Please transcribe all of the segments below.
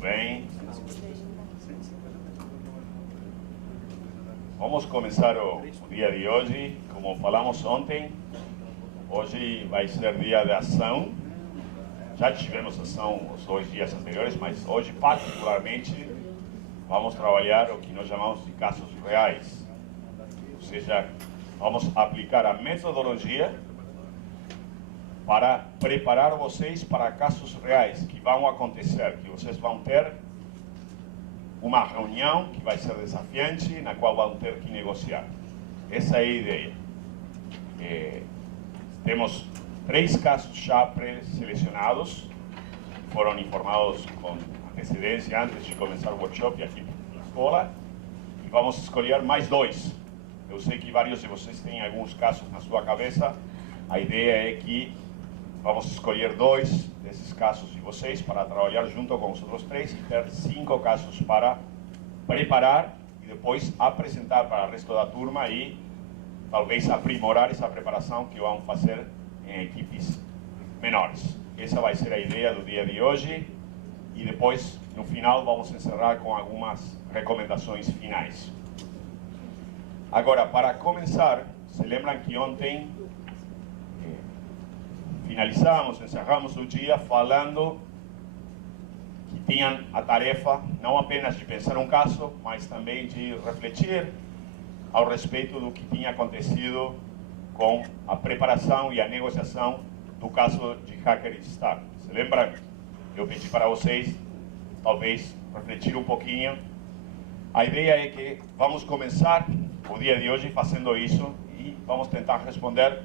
bem? Vamos começar o dia de hoje. Como falamos ontem, hoje vai ser dia de ação. Já tivemos ação os 2 dias anteriores, mas hoje particularmente vamos trabalhar o que nós chamamos de casos reais. Ou seja, vamos aplicar a metodologia para preparar vocês para casos reais que vão acontecer, que vocês vão ter uma reunião que vai ser desafiante, na qual vão ter que negociar. Essa é a ideia. Temos 3 casos já pré-selecionados, foram informados com antecedência antes de começar o workshop aqui na escola, e vamos escolher mais 2. Eu sei que vários de vocês têm alguns casos na sua cabeça. A ideia é que vamos escolher 2 desses casos de vocês para trabalhar junto com os outros 3 e ter 5 casos para preparar e depois apresentar para o resto da turma e talvez aprimorar essa preparação que vamos fazer em equipes menores. Essa vai ser a ideia do dia de hoje e depois, no final, vamos encerrar com algumas recomendações finais. Agora, para começar, se lembram que ontem encerramos o dia falando que tinham a tarefa não apenas de pensar um caso, mas também de refletir ao respeito do que tinha acontecido com a preparação e a negociação do caso de HackerStar. Se lembram? Eu pedi para vocês, talvez, refletir um pouquinho. A ideia é que vamos começar o dia de hoje fazendo isso e vamos tentar responder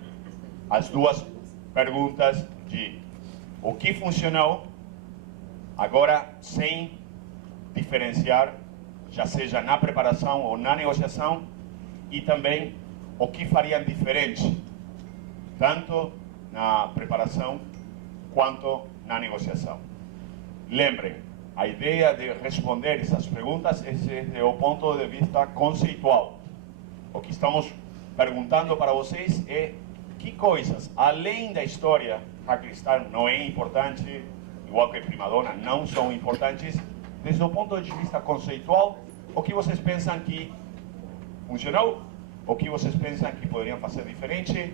as 2 perguntas de o que funcionou, agora sem diferenciar, já seja na preparação ou na negociação, e também o que fariam diferente, tanto na preparação quanto na negociação. Lembrem, a ideia de responder essas perguntas é desde o ponto de vista conceitual. O que estamos perguntando para vocês é que coisas, além da história, HackerStar não é importante, igual que Primadonna, não são importantes, desde o ponto de vista conceitual, o que vocês pensam que funcionou, o que vocês pensam que poderiam fazer diferente.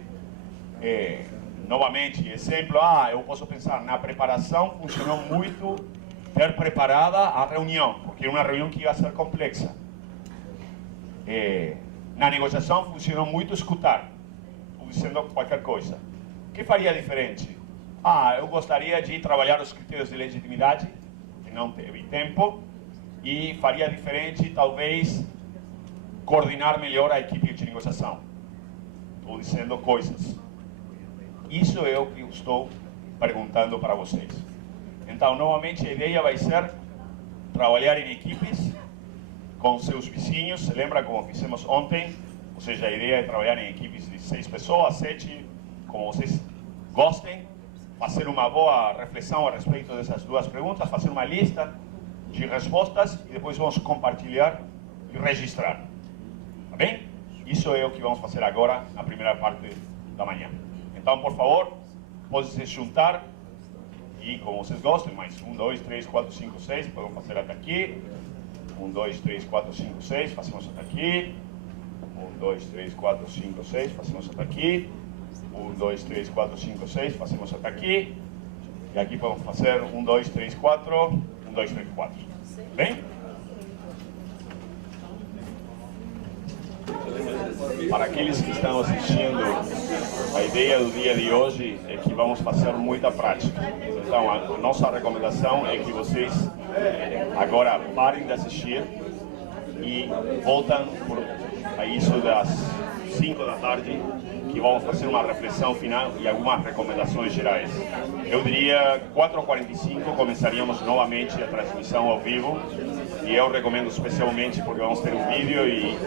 Novamente, exemplo, eu posso pensar na preparação, funcionou muito ter preparada a reunião, porque é uma reunião que ia ser complexa. Na negociação, funcionou muito escutar, dizendo qualquer coisa. O que faria diferente? Eu gostaria de trabalhar os critérios de legitimidade, que não teve tempo, e faria diferente, talvez, coordenar melhor a equipe de negociação. Estou dizendo coisas. Isso é o que eu estou perguntando para vocês. Então, novamente, a ideia vai ser trabalhar em equipes com seus vizinhos. Se lembra como fizemos ontem? Ou seja, a ideia é trabalhar em equipes de 6 pessoas, 7, como vocês gostem, fazer uma boa reflexão a respeito dessas 2 perguntas, fazer uma lista de respostas e depois vamos compartilhar e registrar. Tá bem? Isso é o que vamos fazer agora na primeira parte da manhã. Então, por favor, pode se juntar e, como vocês gostem, mais 1, 2, 3, 4, 5, 6, podemos fazer até aqui. 1, 2, 3, 4, 5, 6, fazemos até aqui. 1, 2, 3, 4, 5, 6, fazemos até aqui. 1, 2, 3, 4, 5, 6, fazemos até aqui. E aqui podemos fazer 1, 2, 3, 4, 1, 2, 3, 4. Bem? Para aqueles que estão assistindo, a ideia do dia de hoje é que vamos fazer muita prática. Então, a nossa recomendação é que vocês agora parem de assistir e voltam a isso das 5 da tarde, que vamos fazer uma reflexão final e algumas recomendações gerais. Eu diria 4h45 começaríamos novamente a transmissão ao vivo, e eu recomendo especialmente porque vamos ter um vídeo e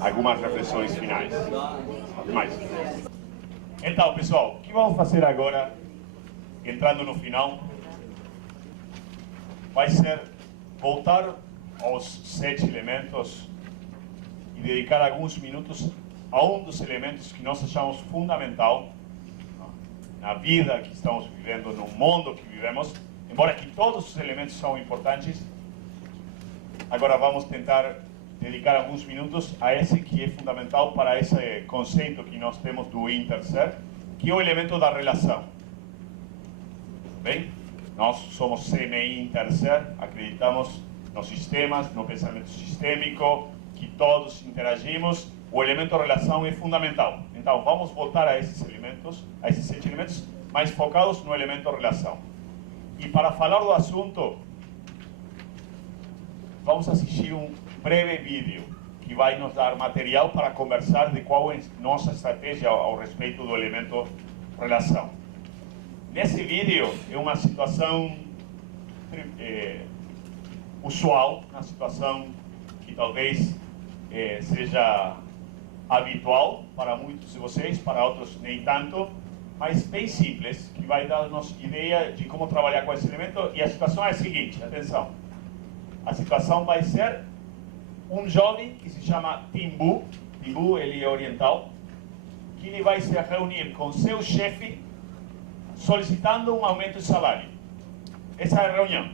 algumas reflexões finais. Então, pessoal, o que vamos fazer agora, entrando no final, vai ser voltar aos 7 elementos e dedicar alguns minutos a um dos elementos que nós achamos fundamental na vida que estamos vivendo, no mundo que vivemos, embora que todos os elementos são importantes, Agora vamos tentar dedicar alguns minutos a esse que é fundamental para esse conceito que nós temos do interser, que é o elemento da relação. Bem? Nós somos CNI Interser, acreditamos nos sistemas, no pensamento sistêmico, que todos interagimos. O elemento relação é fundamental. Então, vamos voltar a esses 7 elementos, mais focados no elemento relação. E para falar do assunto, vamos assistir um breve vídeo que vai nos dar material para conversar de qual é nossa estratégia ao respeito do elemento relação. Nesse vídeo é uma situação usual, uma situação que talvez seja habitual para muitos de vocês, para outros nem tanto, mas bem simples, que vai dar-nos ideia de como trabalhar com esse elemento. E a situação é a seguinte, atenção. A situação vai ser um jovem que se chama Timbu, ele é oriental, que ele vai se reunir com seu chefe solicitando um aumento de salário. Essa é a reunião.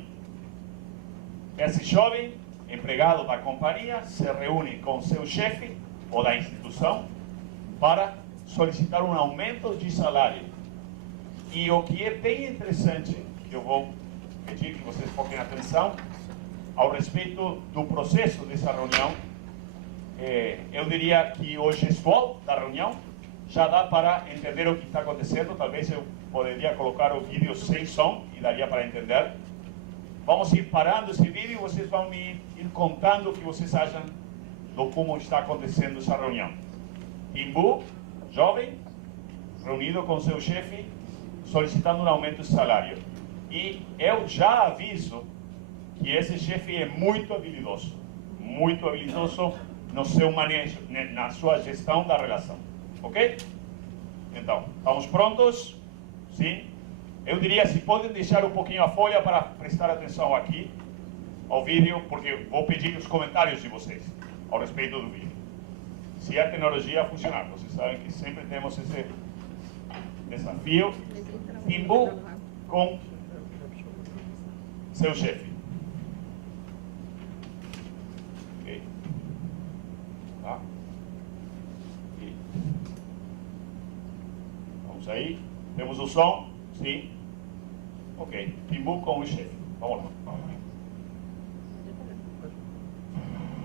Esse jovem, empregado da companhia, se reúne com seu chefe ou da instituição para solicitar um aumento de salário. E o que é bem interessante, que eu vou pedir que vocês foquem atenção, ao respeito do processo dessa reunião, eu diria que o gestual da reunião já dá para entender o que está acontecendo. Talvez eu poderia colocar o vídeo sem som e daria para entender. Vamos ir parando esse vídeo e vocês vão me ir contando o que vocês acham do como está acontecendo essa reunião. Timbu, jovem, reunido com seu chefe, solicitando um aumento de salário. E eu já aviso que esse chefe é muito habilidoso no seu manejo, na sua gestão da relação. Ok? Então, estamos prontos? Sim? Eu diria, se podem deixar um pouquinho a folha para prestar atenção aqui ao vídeo, porque vou pedir os comentários de vocês ao respeito do vídeo. Se a tecnologia funcionar, vocês sabem que sempre temos esse desafio. Timbu com seu chefe. Ok? Tá? E vamos aí. Temos o som? Sim. Ok. Timbu com o chefe. Vamos lá.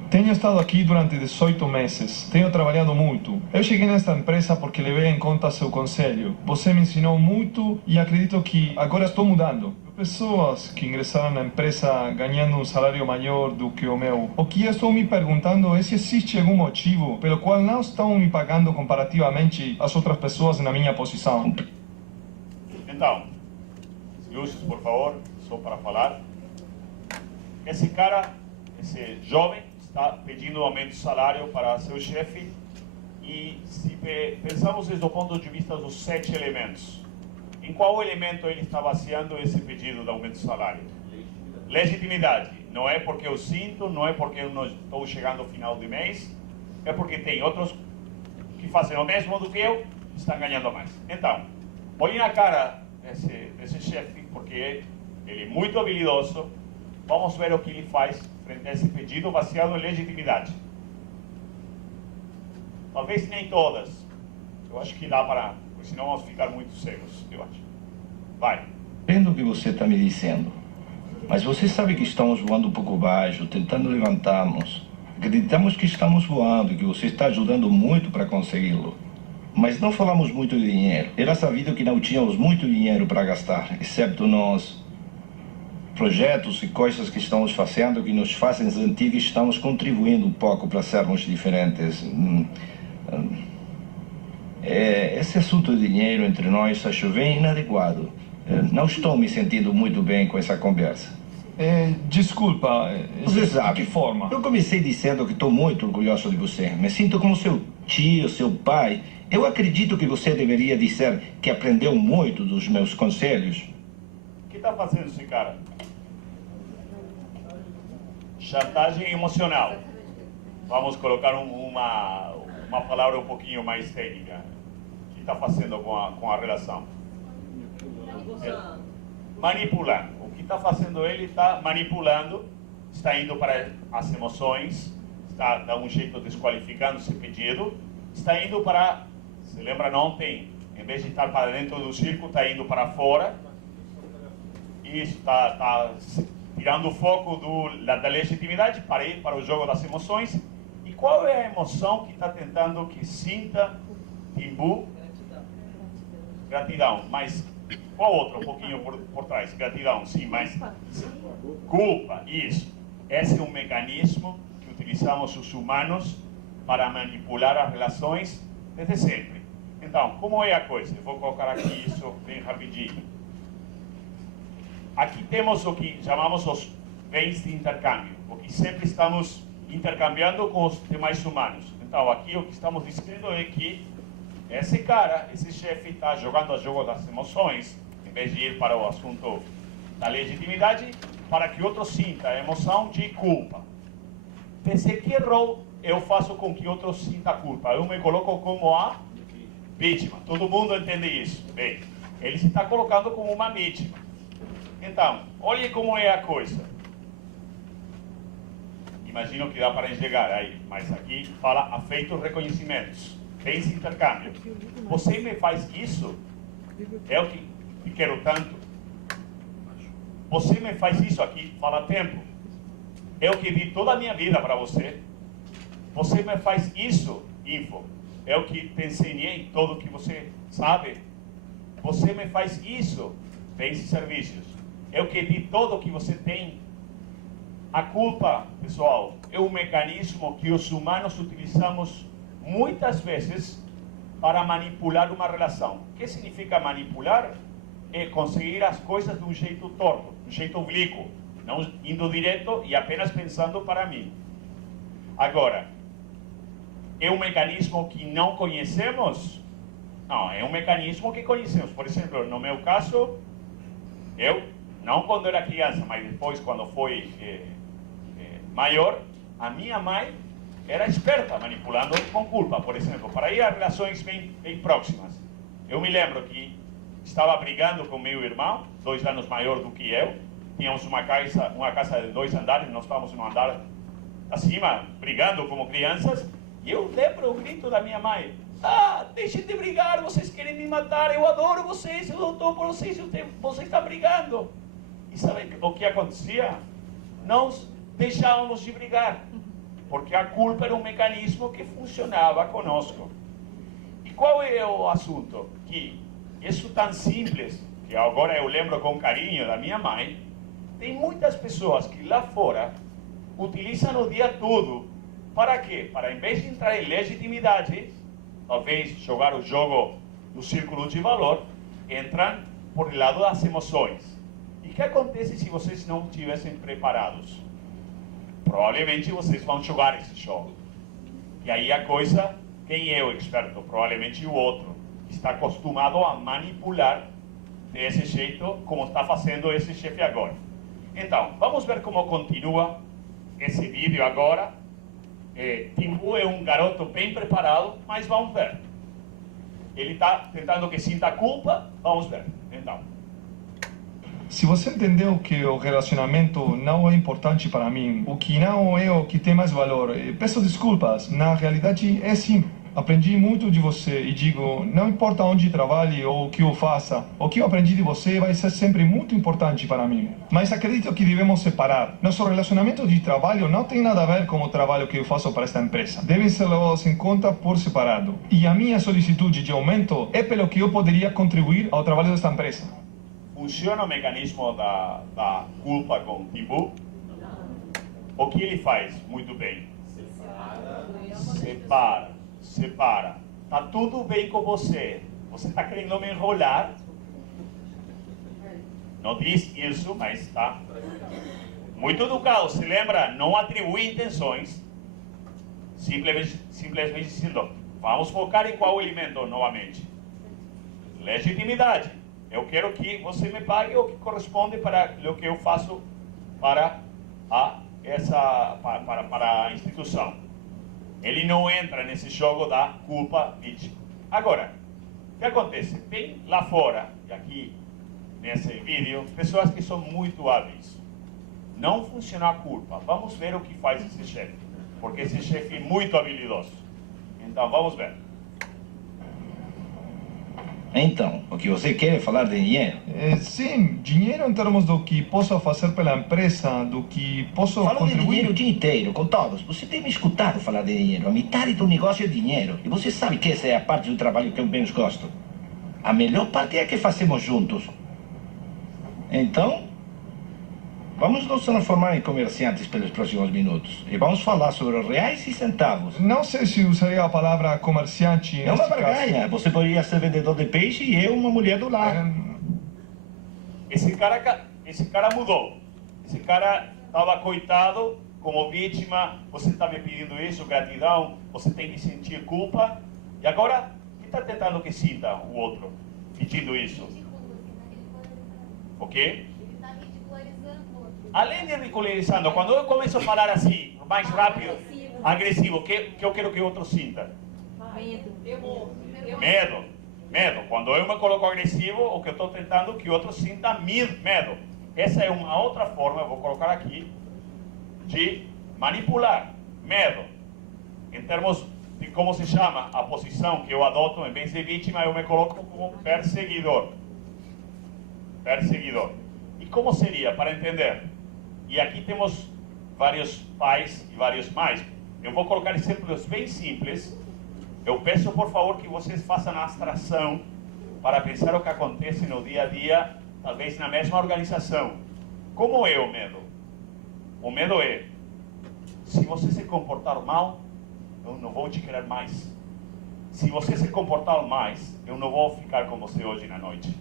Tenho estado aqui durante 18 meses. Tenho trabalhado muito. Eu cheguei nesta empresa porque levei em conta seu conselho. Você me ensinou muito e acredito que agora estou mudando. Pessoas que ingressaram na empresa ganhando um salário maior do que o meu. O que eu estou me perguntando é se existe algum motivo pelo qual não estão me pagando comparativamente às outras pessoas na minha posição. Então, luzes, por favor, só para falar. Esse cara, esse jovem, está pedindo um aumento de salário para seu chefe. E se pensamos desde o ponto de vista dos 7 elementos, em qual elemento ele está baseando esse pedido de aumento de salário? Legitimidade. Não é porque eu sinto, não é porque eu não estou chegando ao final do mês, é porque tem outros que fazem o mesmo do que eu e estão ganhando mais. Então, olhem na cara desse chefe, porque ele é muito habilidoso. Vamos ver o que ele faz frente a esse pedido baseado em legitimidade. Talvez nem todas. Eu acho que dá para, porque senão vamos ficar muito cegos, eu acho. Vai. Entendo o que você está me dizendo, mas você sabe que estamos voando um pouco baixo, tentando levantarmos. Acreditamos que estamos voando e que você está ajudando muito para consegui-lo. Mas não falamos muito de dinheiro. Era sabido que não tínhamos muito dinheiro para gastar, exceto nos projetos e coisas que estamos fazendo que nos fazem sentir que estamos contribuindo um pouco para sermos diferentes. Esse assunto de dinheiro entre nós acho bem inadequado. Não estou me sentindo muito bem com essa conversa. Desculpa, Você de sabe, que forma? eu comecei dizendo que estou muito orgulhoso de você. Me sinto como seu tio, seu pai. Eu acredito que você deveria dizer que aprendeu muito dos meus conselhos. O que está fazendo esse cara? Chantagem emocional. Vamos colocar uma palavra um pouquinho mais técnica. O que está fazendo com a relação? Manipulando. O que está fazendo ele? Está manipulando está indo para as emoções, está dando um jeito desqualificando esse pedido, está indo para, se lembra ontem, em vez de estar para dentro do círculo, está indo para fora. Isso está tirando o foco da legitimidade para ir para o jogo das emoções. E qual é a emoção que está tentando que sinta Timbu? Gratidão. Mas qual outra um pouquinho por trás? Gratidão, sim, mas culpa, isso. Esse é um mecanismo que utilizamos os humanos para manipular as relações desde sempre. Então, como é a coisa? Eu vou colocar aqui isso bem rapidinho. Aqui temos o que chamamos os bens de intercâmbio, o que sempre estamos intercambiando com os demais humanos. Então, aqui o que estamos dizendo é que esse cara, esse chefe, está jogando o jogo das emoções, em vez de ir para o assunto da legitimidade, para que outro sinta a emoção de culpa. Desde que rol eu faço com que outro sinta culpa? Eu me coloco como a vítima. Todo mundo entende isso? Bem, ele se está colocando como uma vítima. Então, olhe como é a coisa. Imagino que dá para enxergar aí, mas aqui fala afeitos reconhecimentos, bens de intercâmbio. Você me faz isso, é o que te quero tanto. Você me faz isso, aqui fala tempo. É o que vi toda a minha vida para você. Você me faz isso, info. É o que te ensinei, tudo o que você sabe. Você me faz isso, bens e serviços. É o que vi tudo o que você tem. A culpa, pessoal, é um mecanismo que os humanos utilizamos muitas vezes para manipular uma relação. O que significa manipular? É conseguir as coisas de um jeito torto, de um jeito oblíquo, não indo direto e apenas pensando para mim. Agora, é um mecanismo que não conhecemos? Não, é um mecanismo que conhecemos. Por exemplo, no meu caso, eu, não quando era criança, mas depois quando fui maior, a minha mãe era esperta manipulando com culpa, por exemplo, para ir a relações bem próximas. Eu me lembro que estava brigando com meu irmão, 2 anos maior do que eu. Tínhamos uma casa de 2 andares, nós estávamos no andar acima, brigando como crianças. E eu lembro o grito da minha mãe: ah, deixem de brigar, vocês querem me matar, eu adoro vocês, eu luto por vocês, você está brigando. E sabe o que acontecia? Nós deixávamos de brigar, porque a culpa era um mecanismo que funcionava conosco. E qual é o assunto? Que isso tão simples, que agora eu lembro com carinho da minha mãe, tem muitas pessoas que lá fora utilizam o dia todo. Para quê? Para, em vez de entrar em legitimidade, talvez jogar o jogo no círculo de valor, entram por lado das emoções. E o que acontece se vocês não estivessem preparados? Provavelmente vocês vão jogar esse jogo. E aí a coisa, quem é o experto? Provavelmente o outro, que está acostumado a manipular desse jeito, como está fazendo esse chefe agora. Então, vamos ver como continua esse vídeo agora. Timbu é um garoto bem preparado, mas vamos ver. Ele está tentando que sinta culpa, vamos ver. Então. Se você entendeu que o relacionamento não é importante para mim, o que não é o que tem mais valor, peço desculpas. Na realidade é sim. Aprendi muito de você e digo, não importa onde trabalhe ou o que eu faça, o que eu aprendi de você vai ser sempre muito importante para mim. Mas acredito que devemos separar. Nosso relacionamento de trabalho não tem nada a ver com o trabalho que eu faço para esta empresa. Devem ser levados em conta por separado. E a minha solicitude de aumento é pelo que eu poderia contribuir ao trabalho desta empresa. Funciona o mecanismo da culpa com Timbu? O que ele faz muito bem? Separa. Tá tudo bem com você. Você está querendo me enrolar? Não diz isso, mas tá. Muito educado. Se lembra? Não atribui intenções. Simplesmente dizendo, vamos focar em qual elemento novamente? Legitimidade. Eu quero que você me pague o que corresponde para o que eu faço para a instituição. Ele não entra nesse jogo da culpa vítima. Agora, o que acontece? Tem lá fora, e aqui nesse vídeo, pessoas que são muito hábeis. não funciona a culpa. Vamos ver o que faz esse chefe, porque esse chefe é muito habilidoso. Então, vamos ver. Então, o que você quer é falar de dinheiro? Sim, dinheiro em termos do que posso fazer pela empresa, do que posso Falo de contribuir. dinheiro o dia inteiro, com todos. Você tem me escutado falar de dinheiro. A metade do negócio é dinheiro. E você sabe que essa é a parte do trabalho que eu menos gosto. A melhor parte é a que fazemos juntos. Então, vamos nos transformar em comerciantes pelos próximos minutos. E vamos falar sobre reais e centavos. Não sei se usaria a palavra comerciante. É uma neste barganha. Você poderia ser vendedor de peixe e eu uma mulher do lar. Esse cara mudou. Esse cara estava coitado, como vítima. Você está me pedindo isso, gratidão. Você tem que sentir culpa. E agora, o que está tentando que sinta o outro pedindo isso? Ok? Além de ridicularizando, quando eu começo a falar assim, mais rápido, agressivo, que eu quero que o outro sinta? Medo. Quando eu me coloco agressivo, o que eu estou tentando que o outro sinta medo. Essa é uma outra forma, eu vou colocar aqui, de manipular. Medo. Em termos de como se chama a posição que eu adoto, em vez de vítima, eu me coloco como perseguidor. E como seria, para entender? E aqui temos vários pais e vários mães. Eu vou colocar exemplos bem simples. Eu peço, por favor, que vocês façam a abstração para pensar o que acontece no dia a dia, talvez na mesma organização. Como é o medo? O medo é, se você se comportar mal, eu não vou te querer mais. Se você se comportar mais, eu não vou ficar com você hoje na noite.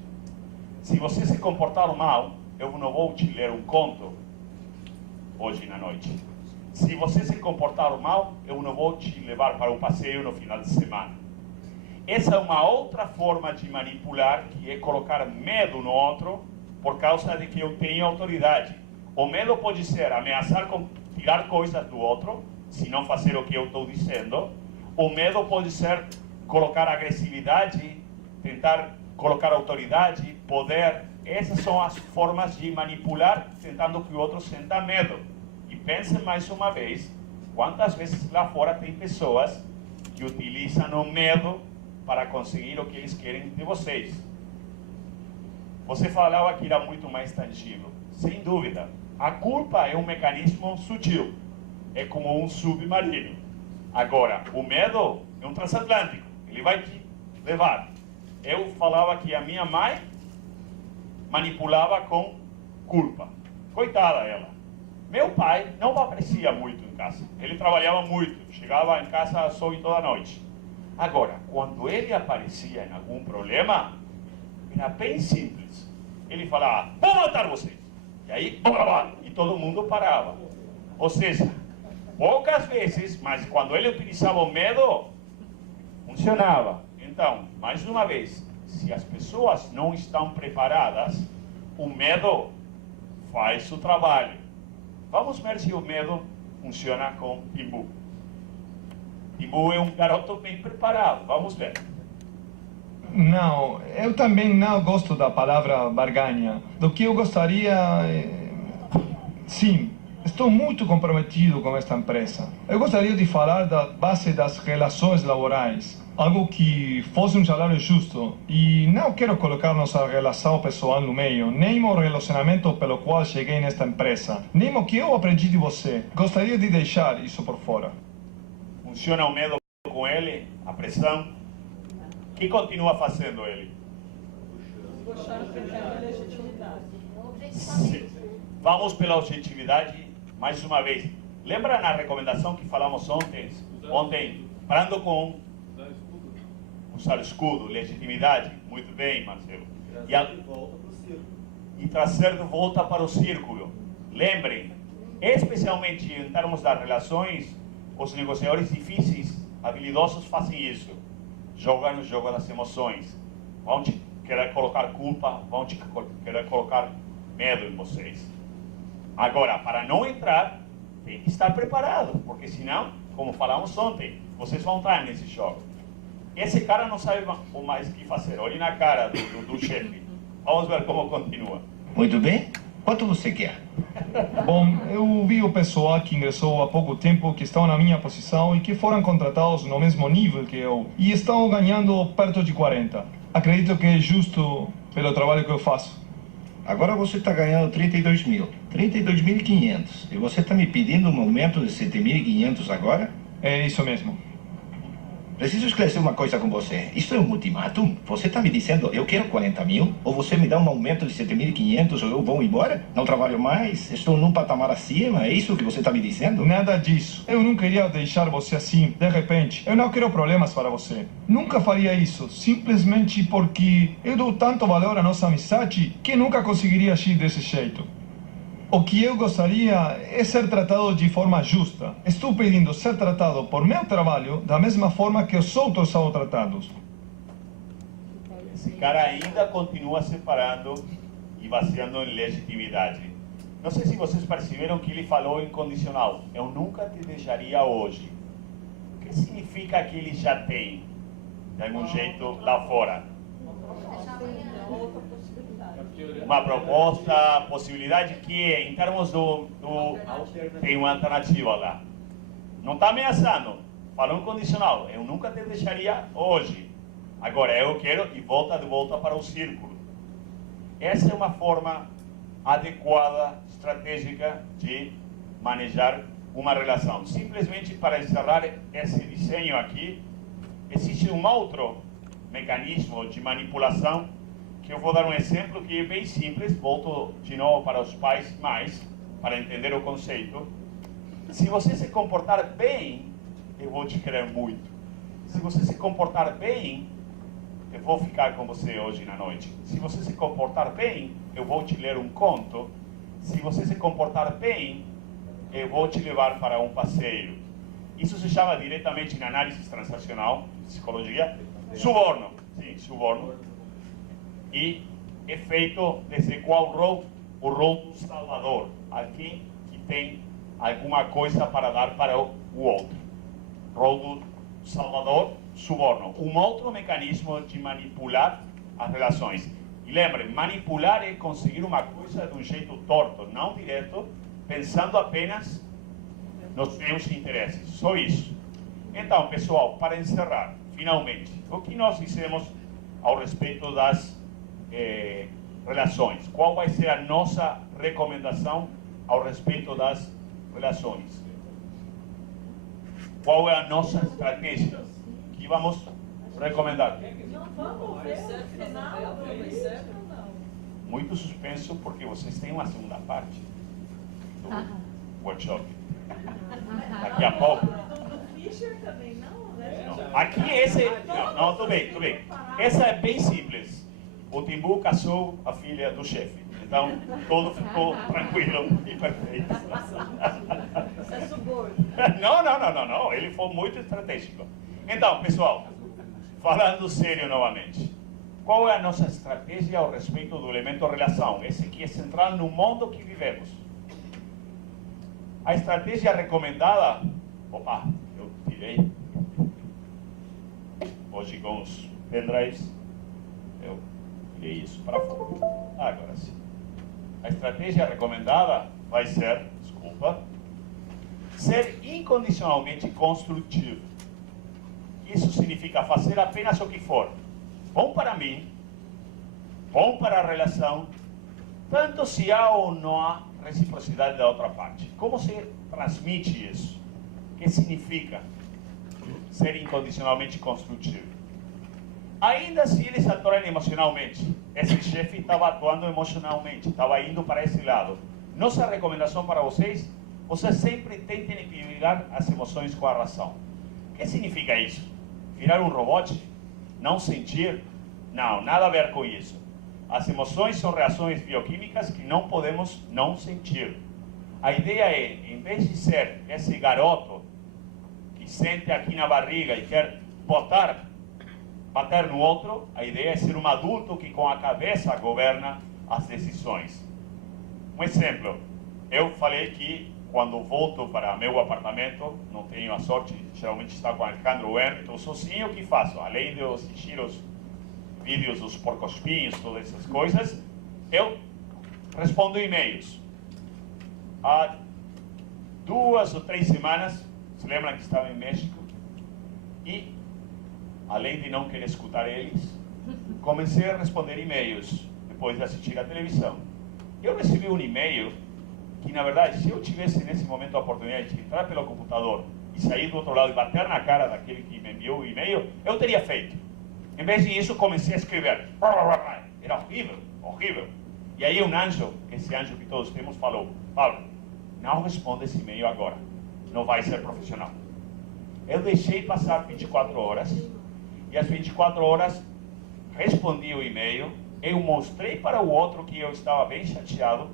Se você se comportar mal, eu não vou te ler um conto hoje na noite. Se você se comportar mal, eu não vou te levar para um passeio no final de semana. Essa é uma outra forma de manipular, que é colocar medo no outro por causa de que eu tenho autoridade. O medo pode ser ameaçar com tirar coisas do outro, se não fazer o que eu estou dizendo. O medo pode ser colocar agressividade, tentar colocar autoridade, poder. Essas são as formas de manipular, tentando que o outro sinta medo. E pense mais uma vez, quantas vezes lá fora tem pessoas que utilizam o medo para conseguir o que eles querem de vocês. Você falava que era muito mais tangível. Sem dúvida. A culpa é um mecanismo sutil. É como um submarino. Agora, o medo é um transatlântico. Ele vai te levar. Eu falava que a minha mãe manipulava com culpa. Coitada ela. Meu pai não aparecia muito em casa. Ele trabalhava muito. Chegava em casa só e toda noite. Agora, quando ele aparecia em algum problema, era bem simples. Ele falava, vou matar vocês. E aí, e todo mundo parava. Ou seja, poucas vezes, mas quando ele utilizava o medo, funcionava. Então, mais uma vez, se as pessoas não estão preparadas, o medo faz o trabalho. Vamos ver se o medo funciona com Timbu. Timbu é um garoto bem preparado. Vamos ver. Não, eu também não gosto da palavra barganha. Do que eu gostaria... Sim, estou muito comprometido com esta empresa. Eu gostaria de falar da base das relações laborais. Algo que fosse um salário justo. E não quero colocar nossa relação pessoal no meio, nem o relacionamento pelo qual cheguei nesta empresa, nem o que eu aprendi de você. Gostaria de deixar isso por fora. Funciona o medo com ele? A pressão? O que continua fazendo ele? Puxar o critério da legitimidade. Sim. Vamos pela objetividade mais uma vez. Lembra na recomendação que falamos ontem, parando com usar escudo, legitimidade? Muito bem, Marcelo. E trazer de volta para o círculo. Lembrem, especialmente em termos das relações, os negociadores difíceis, habilidosos, fazem isso. Jogam no jogo das emoções. Vão te querer colocar culpa, vão te querer colocar medo em vocês. Agora, para não entrar, tem que estar preparado, porque senão, como falamos ontem, vocês vão entrar nesse jogo. Esse cara não sabe mais o que fazer. Olhe na cara do chefe. Vamos ver como continua. Muito bem. Quanto você quer? Bom, eu vi o pessoal que ingressou há pouco tempo, que estão na minha posição e que foram contratados no mesmo nível que eu, e estão ganhando perto de 40. Acredito que é justo pelo trabalho que eu faço. Agora você está ganhando 32 mil. 32.500. E você está me pedindo um aumento de 7.500 agora? É isso mesmo. Preciso esclarecer uma coisa com você. Isso é um ultimátum? Você está me dizendo, eu quero 40 mil, ou você me dá um aumento de 7.500, ou eu vou embora? Não trabalho mais? Estou num patamar acima? É isso que você está me dizendo? Nada disso. Eu não queria deixar você assim, de repente. Eu não quero problemas para você. Nunca faria isso, simplesmente porque eu dou tanto valor à nossa amizade que nunca conseguiria agir desse jeito. O que eu gostaria é ser tratado de forma justa. Estou pedindo ser tratado por meu trabalho da mesma forma que os outros são tratados. Esse cara ainda continua separando e baseando em legitimidade. Não sei se vocês perceberam que ele falou incondicional. Eu nunca te deixaria hoje. O que significa que ele já tem, de algum jeito, lá fora? Uma proposta, possibilidade que, em termos tem uma alternativa lá. Não está ameaçando, falou incondicional. Eu nunca te deixaria hoje. Agora eu quero e volta de volta para o círculo. Essa é uma forma adequada, estratégica de manejar uma relação. Simplesmente para encerrar esse desenho aqui, existe um outro mecanismo de manipulação que eu vou dar um exemplo que é bem simples. Volto de novo para os pais mais, para entender o conceito. Se você se comportar bem, eu vou te querer muito. Se você se comportar bem, eu vou ficar com você hoje na noite. Se você se comportar bem, eu vou te ler um conto. Se você se comportar bem, eu vou te levar para um passeio. Isso se chama diretamente na análise transacional, psicologia, suborno. Sim, suborno. E é feito desde qual rol? O rol do salvador, alguém que tem alguma coisa para dar para o outro. Rol do salvador, suborno. Um outro mecanismo de manipular as relações. E lembre, manipular é conseguir uma coisa de um jeito torto, não direto, pensando apenas nos meus interesses. Só isso. Então, pessoal, para encerrar, finalmente, o que nós dissemos ao respeito das relações? Qual vai ser a nossa recomendação ao respeito das relações? Qual é a nossa estratégia que vamos recomendar? Não vamos ver o final do Muito suspenso, porque vocês têm uma segunda parte do workshop. Daqui a pouco. Do Fischer também não, né? Não. Aqui esse... Não, tudo bem, tudo bem. Essa é bem simples. O Timbu casou a filha do chefe. Então, tudo ficou tranquilo e perfeito. Isso é suborno. Não. Ele foi muito estratégico. Então, pessoal, falando sério novamente. Qual é a nossa estratégia ao respeito do elemento relação? Esse que é central no mundo que vivemos. A estratégia recomendada... Opa, eu tirei. Hoje com os pendrives, eu tirei isso para fora. Agora sim. A estratégia recomendada vai ser, ser incondicionalmente construtivo. Isso significa fazer apenas o que for bom para mim, bom para a relação, tanto se há ou não há reciprocidade da outra parte. Como se transmite isso? O que significa ser incondicionalmente construtivo? Ainda se eles atuarem emocionalmente, esse chefe estava atuando emocionalmente, estava indo para esse lado. Nossa recomendação para vocês sempre tentem equilibrar as emoções com a razão. O que significa isso? Virar um robô? Não sentir? Não, nada a ver com isso. As emoções são reações bioquímicas que não podemos não sentir. A ideia é, em vez de ser esse garoto que sente aqui na barriga e quer bater no outro, a ideia é ser um adulto que com a cabeça governa as decisões. Um exemplo, eu falei que quando volto para meu apartamento, não tenho a sorte, geralmente está com Alejandro ou estou sozinho, o que faço? Além de assistir os vídeos dos porco-espinhos, todas essas coisas, eu respondo e-mails. Há 2 ou 3 semanas, se lembram que estava em México? E, além de não querer escutar eles, comecei a responder e-mails depois de assistir a televisão. Eu recebi um e-mail que, na verdade, se eu tivesse nesse momento a oportunidade de entrar pelo computador e sair do outro lado e bater na cara daquele que me enviou o e-mail, eu teria feito. Em vez disso, comecei a escrever. Era horrível, horrível. E aí um anjo, esse anjo que todos temos, falou: Pablo, não responda esse e-mail agora. Não vai ser profissional. Eu deixei passar 24 horas e às 24 horas respondi o e-mail. Eu mostrei para o outro que eu estava bem chateado,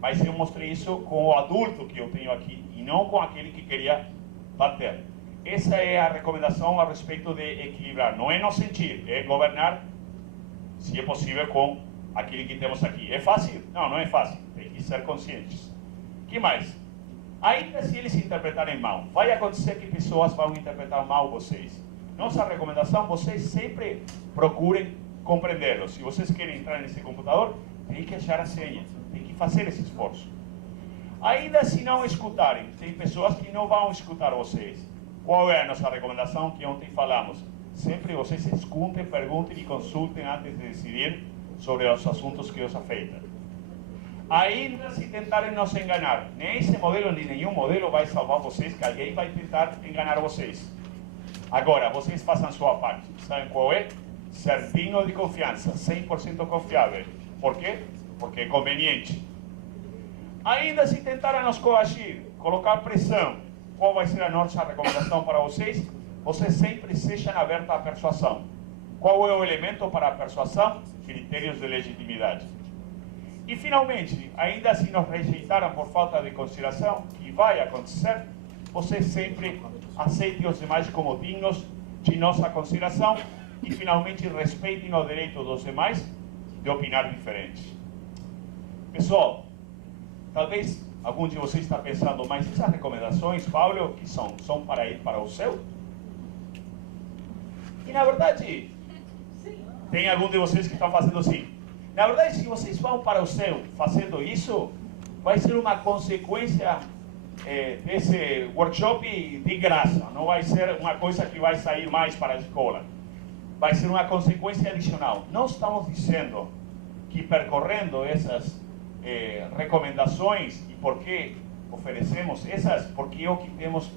mas eu mostrei isso com o adulto que eu tenho aqui e não com aquele que queria bater. Essa é a recomendação a respeito de equilibrar. Não é não sentir, é governar, se é possível, com aquele que temos aqui. É fácil? Não, não é fácil. Tem que ser conscientes. O que mais? Ainda se eles interpretarem mal, vai acontecer que pessoas vão interpretar mal vocês. Nossa recomendação, vocês sempre procurem compreendê-los. Se vocês querem entrar nesse computador, tem que achar a senha, tem que fazer esse esforço. Ainda se não escutarem, tem pessoas que não vão escutar vocês. Qual é a nossa recomendação que ontem falamos? Sempre vocês escutem, perguntem e consultem antes de decidir sobre os assuntos que os afetam. Ainda se tentarem nos enganar, nem esse modelo nem nenhum modelo vai salvar vocês, que alguém vai tentar enganar vocês. Agora, vocês façam a sua parte. Sabem qual é? Ser digno de confiança, 100% confiável. Por quê? Porque é conveniente. Ainda se tentarem nos coagir, colocar pressão, qual vai ser a nossa recomendação para vocês? Vocês sempre sejam abertos à persuasão. Qual é o elemento para a persuasão? Critérios de legitimidade. E finalmente, ainda se nos rejeitaram por falta de consideração, que vai acontecer, vocês sempre aceitem os demais como dignos de nossa consideração e finalmente respeitem o direito dos demais de opinar diferente. Pessoal, talvez algum de vocês está pensando, mas essas recomendações, Paulo, o que são? São para ir para o céu? E na verdade, tem algum de vocês que estão fazendo assim. Na verdade, se vocês vão para o céu fazendo isso, vai ser uma consequência desse workshop de graça. Não vai ser uma coisa que vai sair mais para a escola. Vai ser uma consequência adicional. Não estamos dizendo que percorrendo essas recomendações e por que oferecemos essas, porque é o que temos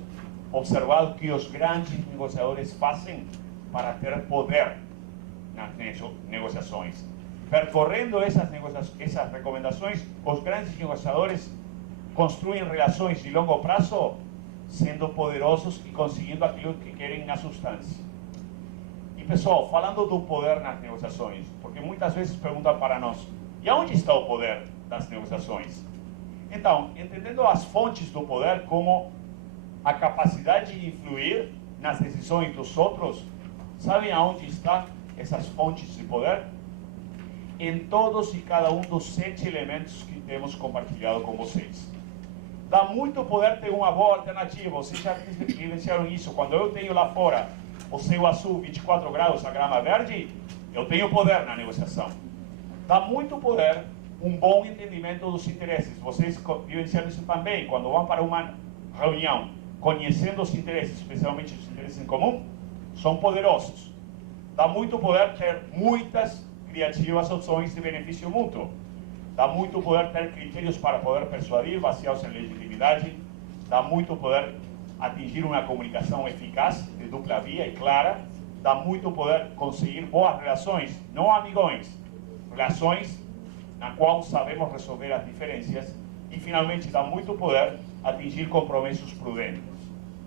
observado que os grandes negociadores fazem para ter poder nas negociações. Percorrendo essas recomendações, os grandes negociadores construem relações de longo prazo, sendo poderosos e conseguindo aquilo que querem na substância. E pessoal, falando do poder nas negociações, porque muitas vezes perguntam para nós, e onde está o poder das negociações? Então, entendendo as fontes do poder como a capacidade de influir nas decisões dos outros, sabem aonde estão essas fontes de poder? Em todos e cada um dos 7 elementos que temos compartilhado com vocês. Dá muito poder ter uma boa alternativa, vocês já vivenciaram isso. Quando eu tenho lá fora o céu azul, 24 graus, a grama verde, eu tenho poder na negociação. Dá muito poder um bom entendimento dos interesses. Vocês vivenciaram isso também, quando vão para uma reunião, conhecendo os interesses, especialmente os interesses em comum, são poderosos. Dá muito poder ter muitas criativas opções de benefício mútuo. Dá muito poder ter critérios para poder persuadir, baseados em legitimidade. Dá muito poder atingir uma comunicação eficaz, de dupla via e clara. Dá muito poder conseguir boas relações, não amigões, relações na qual sabemos resolver as diferenças. E finalmente dá muito poder atingir compromissos prudentes.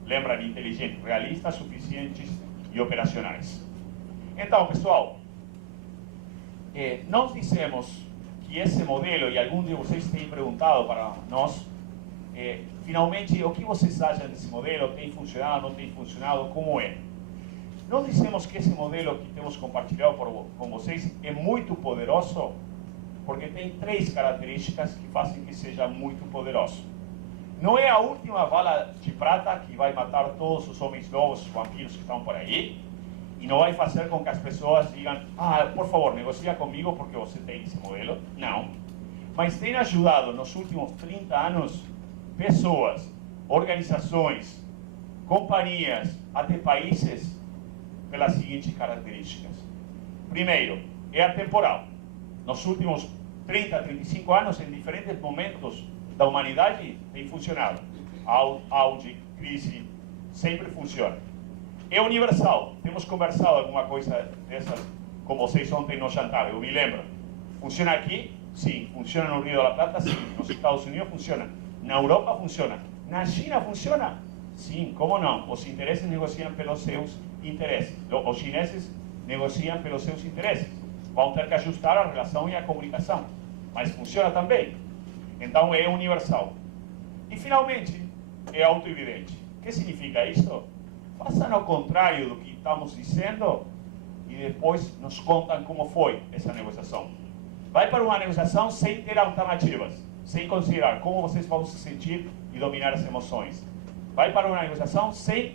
Lembram, inteligentes, realistas, suficientes e operacionais. Então, pessoal, nós dissemos que esse modelo, e algum de vocês tem perguntado para nós, finalmente, o que vocês acham desse modelo? Tem funcionado, não tem funcionado? Como é? Nós dissemos que esse modelo que temos compartilhado com vocês é muito poderoso, porque tem 3 características que fazem que seja muito poderoso. Não é a última bala de prata que vai matar todos os homens lobos, vampiros que estão por aí, e não vai fazer com que as pessoas digam, por favor, negocia comigo porque você tem esse modelo. Não. mas tem ajudado nos últimos 30 anos pessoas, organizações, companhias, até países, pelas seguintes características. Primeiro, é atemporal. Nos últimos 30, 35 anos, em diferentes momentos da humanidade, tem funcionado. Auge, crise, sempre funciona. É universal. Temos conversado alguma coisa dessas com vocês ontem no jantar, eu me lembro. Funciona aqui? Sim. Funciona no Rio de la Plata? Sim. Nos Estados Unidos funciona. Na Europa funciona. Na China funciona? Sim, como não? Os interesses negociam pelos seus interesses. Os chineses negociam pelos seus interesses. Vão ter que ajustar a relação e a comunicação. Mas funciona também. Então é universal. E finalmente, é autoevidente. O que significa isso? Façam ao contrário do que estamos dizendo e depois nos contam como foi essa negociação. Vai para uma negociação sem ter alternativas, sem considerar como vocês vão se sentir e dominar as emoções. Vai para uma negociação sem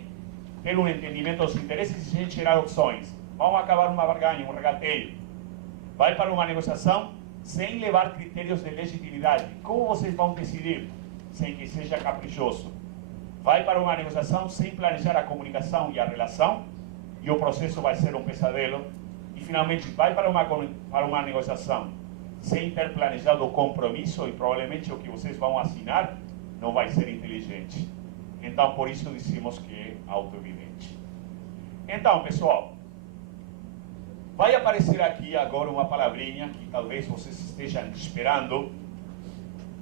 ter um entendimento dos interesses e sem gerar opções. Vão acabar uma barganha, um regateio. Vai para uma negociação sem levar critérios de legitimidade. Como vocês vão decidir sem que seja caprichoso? Vai para uma negociação sem planejar a comunicação e a relação, e o processo vai ser um pesadelo. E finalmente vai para uma negociação sem ter planejado o compromisso, e provavelmente o que vocês vão assinar não vai ser inteligente. Então, por isso dizemos que é autoevidente. Então, pessoal, vai aparecer aqui agora uma palavrinha que talvez vocês estejam esperando,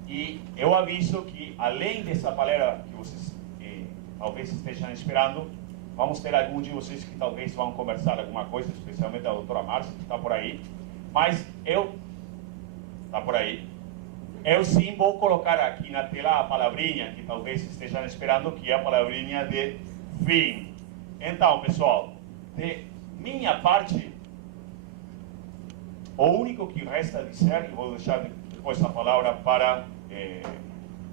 e eu aviso que além dessa palavra que vocês talvez estejam esperando, vamos ter alguns de vocês que talvez vão conversar alguma coisa, especialmente a doutora Márcia, que está por aí. Mas eu sim vou colocar aqui na tela a palavrinha que talvez estejam esperando, que é a palavrinha de fim. Então, pessoal, de minha parte, o único que resta dizer, e vou deixar depois a palavra para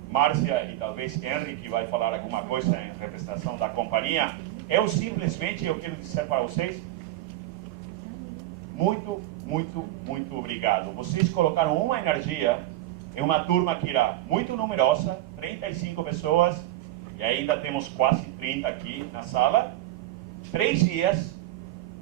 Márcia e talvez Henry, que vai falar alguma coisa em representação da companhia. Eu quero dizer para vocês, muito, muito, muito obrigado. Vocês colocaram uma energia em uma turma que era muito numerosa, 35 pessoas, e ainda temos quase 30 aqui na sala. 3 dias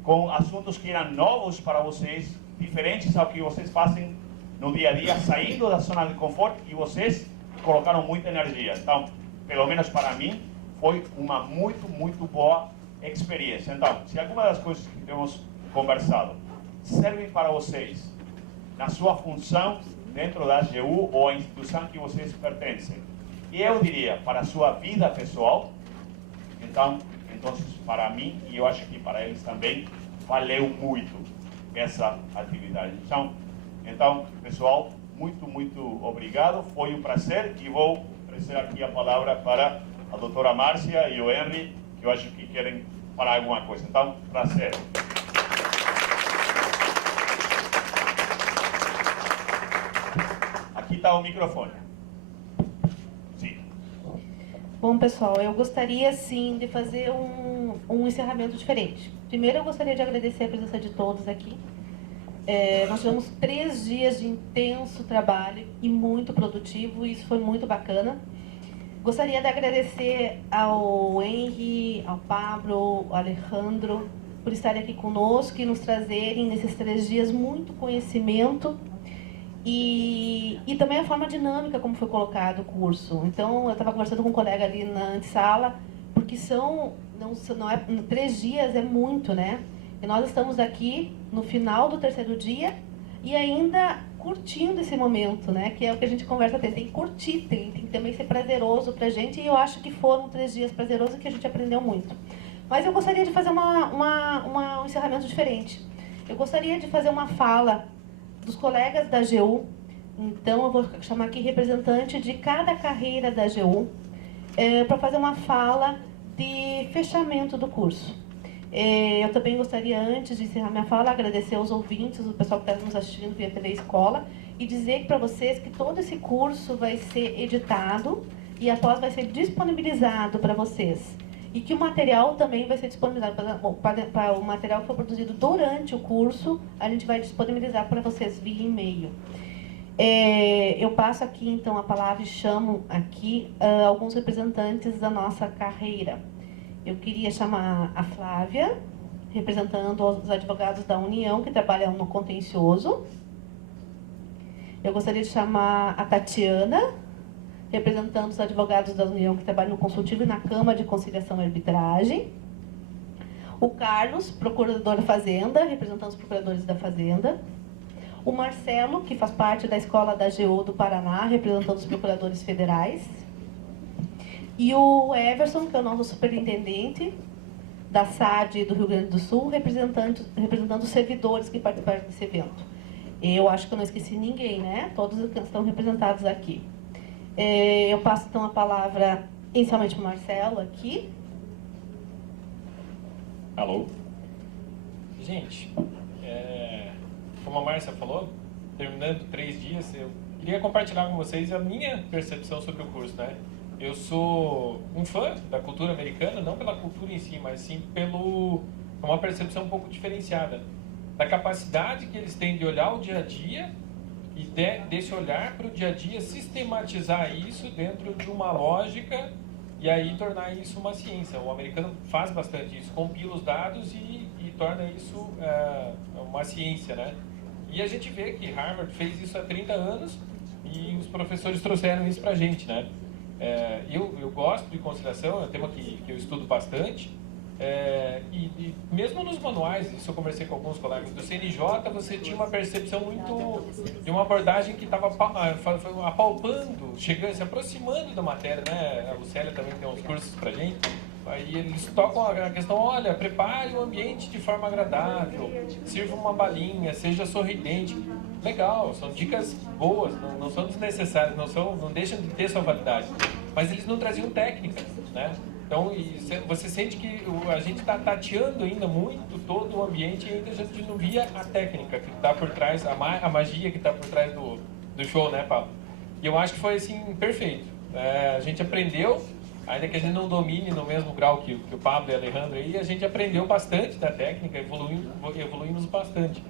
com assuntos que eram novos para vocês, diferentes ao que vocês fazem no dia a dia, saindo da zona de conforto, e vocês colocaram muita energia. Então, pelo menos para mim, foi uma muito, muito boa experiência. Então, se alguma das coisas que temos conversado servem para vocês na sua função dentro da AGU ou a instituição que vocês pertencem, e eu diria para a sua vida pessoal, então para mim, e eu acho que para eles também, valeu muito essa atividade. Então, pessoal, muito, muito obrigado, foi um prazer, e vou trazer aqui a palavra para a doutora Márcia e o Henry, que eu acho que querem falar alguma coisa. Então, prazer. Aqui está o microfone. Sim. Bom, pessoal, eu gostaria, sim, de fazer um encerramento diferente. Primeiro, eu gostaria de agradecer a presença de todos aqui. Nós tivemos 3 dias de intenso trabalho e muito produtivo, e isso foi muito bacana. Gostaria de agradecer ao Henry, ao Pablo, ao Alejandro, por estarem aqui conosco e nos trazerem nesses 3 dias muito conhecimento e também a forma dinâmica como foi colocado o curso. Então, eu estava conversando com um colega ali na antessala, porque 3 dias é muito, né? E nós estamos aqui no final do 3º dia e ainda curtindo esse momento, né? Que é o que a gente conversa, tem que curtir, tem que também ser prazeroso pra gente, e eu acho que foram 3 dias prazerosos e que a gente aprendeu muito. Mas eu gostaria de fazer um encerramento diferente. Eu gostaria de fazer uma fala dos colegas da AGU, então eu vou chamar aqui representante de cada carreira da AGU, para fazer uma fala de fechamento do curso. Eu também gostaria, antes de encerrar minha fala, agradecer aos ouvintes, o pessoal que está nos assistindo via TV Escola, e dizer para vocês que todo esse curso vai ser editado e após vai ser disponibilizado para vocês. E que o material também vai ser disponibilizado, para o material que foi produzido durante o curso, a gente vai disponibilizar para vocês via e-mail. Eu passo aqui, então, a palavra e chamo aqui alguns representantes da nossa carreira. Eu queria chamar a Flávia, representando os advogados da União, que trabalham no contencioso. Eu gostaria de chamar a Tatiana, representando os advogados da União, que trabalham no consultivo e na Câmara de Conciliação e Arbitragem. O Carlos, procurador da Fazenda, representando os procuradores da Fazenda. O Marcelo, que faz parte da Escola da AGU do Paraná, representando os procuradores federais. E o Everson, que é o nosso superintendente da SAD do Rio Grande do Sul, representando os servidores que participaram desse evento. Eu acho que eu não esqueci ninguém, né? Todos estão representados aqui. Eu passo, então, a palavra inicialmente para o Marcelo aqui. Alô? Gente, como a Márcia falou, terminando 3 dias, eu queria compartilhar com vocês a minha percepção sobre o curso, né? Eu sou um fã da cultura americana, não pela cultura em si, mas sim uma percepção um pouco diferenciada da capacidade que eles têm de olhar o dia a dia e desse olhar para o dia a dia sistematizar isso dentro de uma lógica e aí tornar isso uma ciência. O americano faz bastante isso, compila os dados e torna isso uma ciência, né? E a gente vê que Harvard fez isso há 30 anos e os professores trouxeram isso para a gente, né? Eu gosto de conciliação, é um tema que eu estudo bastante. E mesmo nos manuais, isso eu conversei com alguns colegas do CNJ, você tinha uma percepção muito de uma abordagem que estava apalpando, chegando, se aproximando da matéria, né? A Lucélia também tem uns cursos pra gente. Aí eles tocam a questão, olha, prepare o ambiente de forma agradável, sirva uma balinha, seja sorridente. Legal, são dicas boas, não são desnecessárias, não deixam de ter sua validade. Mas eles não traziam técnicas, né? Então, você sente que a gente está tateando ainda muito todo o ambiente e ainda a gente não via a técnica que está por trás, a magia que está por trás do show, né, Pablo? E eu acho que foi, assim, perfeito. A gente aprendeu, ainda que a gente não domine no mesmo grau que o Pablo e o Alejandro aí, a gente aprendeu bastante da técnica, evoluímos bastante.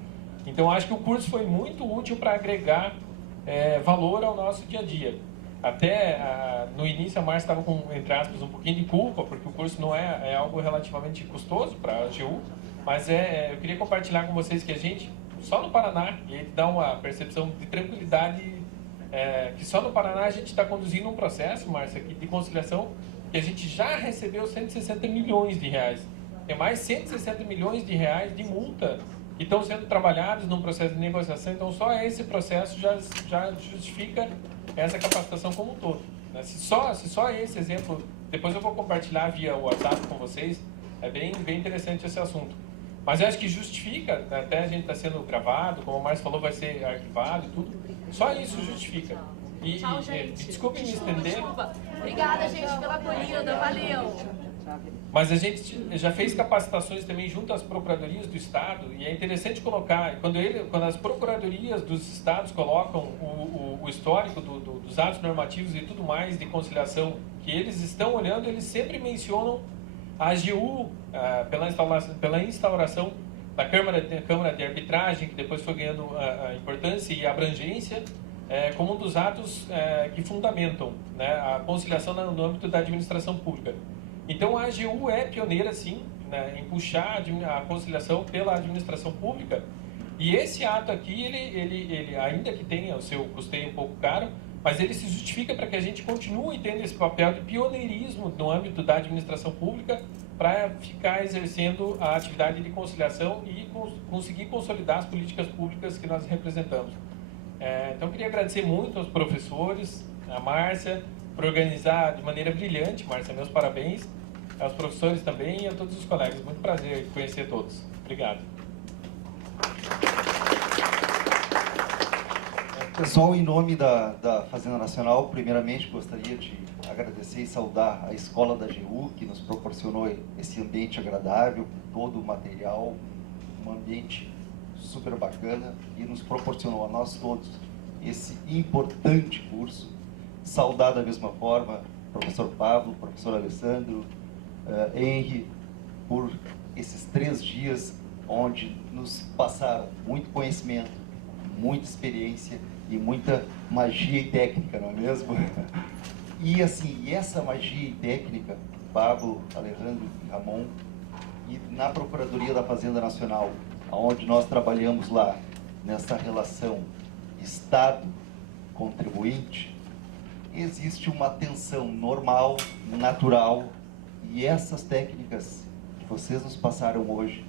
Então, acho que o curso foi muito útil para agregar valor ao nosso dia a dia. Até no início a Márcia estava com, entre aspas, um pouquinho de culpa, porque o curso não é algo relativamente custoso para a AGU, mas eu queria compartilhar com vocês que a gente, só no Paraná, e aí dá uma percepção de tranquilidade, que só no Paraná a gente está conduzindo um processo, Márcia, de conciliação, que a gente já recebeu 160 milhões de reais. Tem mais 160 milhões de reais de multa que estão sendo trabalhados num processo de negociação, então só esse processo já justifica essa capacitação como um todo, né? Se só esse exemplo, depois eu vou compartilhar via WhatsApp com vocês, é bem interessante esse assunto. Mas eu acho que justifica, né? Até a gente está sendo gravado, como o Márcio falou, vai ser arquivado e tudo, só isso justifica. Tchau, gente. Desculpe me estender. Desculpa. Obrigada, gente, pela acolhida, valeu. Mas a gente já fez capacitações também junto às procuradorias do Estado, e é interessante colocar, quando as procuradorias dos Estados colocam o histórico dos atos normativos e tudo mais de conciliação que eles estão olhando, eles sempre mencionam a AGU pela instauração da Câmara de Arbitragem, que depois foi ganhando a importância e a abrangência, como um dos atos que fundamentam, né, a conciliação no âmbito da administração pública. Então, a AGU é pioneira, sim, né, em puxar a conciliação pela administração pública. E esse ato aqui, ele ainda que tenha o seu custeio um pouco caro, mas ele se justifica para que a gente continue tendo esse papel de pioneirismo no âmbito da administração pública para ficar exercendo a atividade de conciliação e conseguir consolidar as políticas públicas que nós representamos. Então, eu queria agradecer muito aos professores, a Márcia, por organizar de maneira brilhante. Márcia, meus parabéns. Aos professores também e a todos os colegas. Muito prazer em conhecer todos. Obrigado. Pessoal, em nome da Fazenda Nacional, primeiramente gostaria de agradecer e saudar a Escola da AGU, que nos proporcionou esse ambiente agradável, com todo o material, um ambiente super bacana, e nos proporcionou a nós todos esse importante curso. Saudar da mesma forma o professor Pablo, o professor Alessandro, Henry, por esses 3 dias onde nos passaram muito conhecimento, muita experiência e muita magia e técnica, não é mesmo? E assim, essa magia e técnica, Pablo, Alejandro e Ramon, e na Procuradoria da Fazenda Nacional, onde nós trabalhamos lá, nessa relação Estado-contribuinte, existe uma tensão normal, natural, e essas técnicas que vocês nos passaram hoje,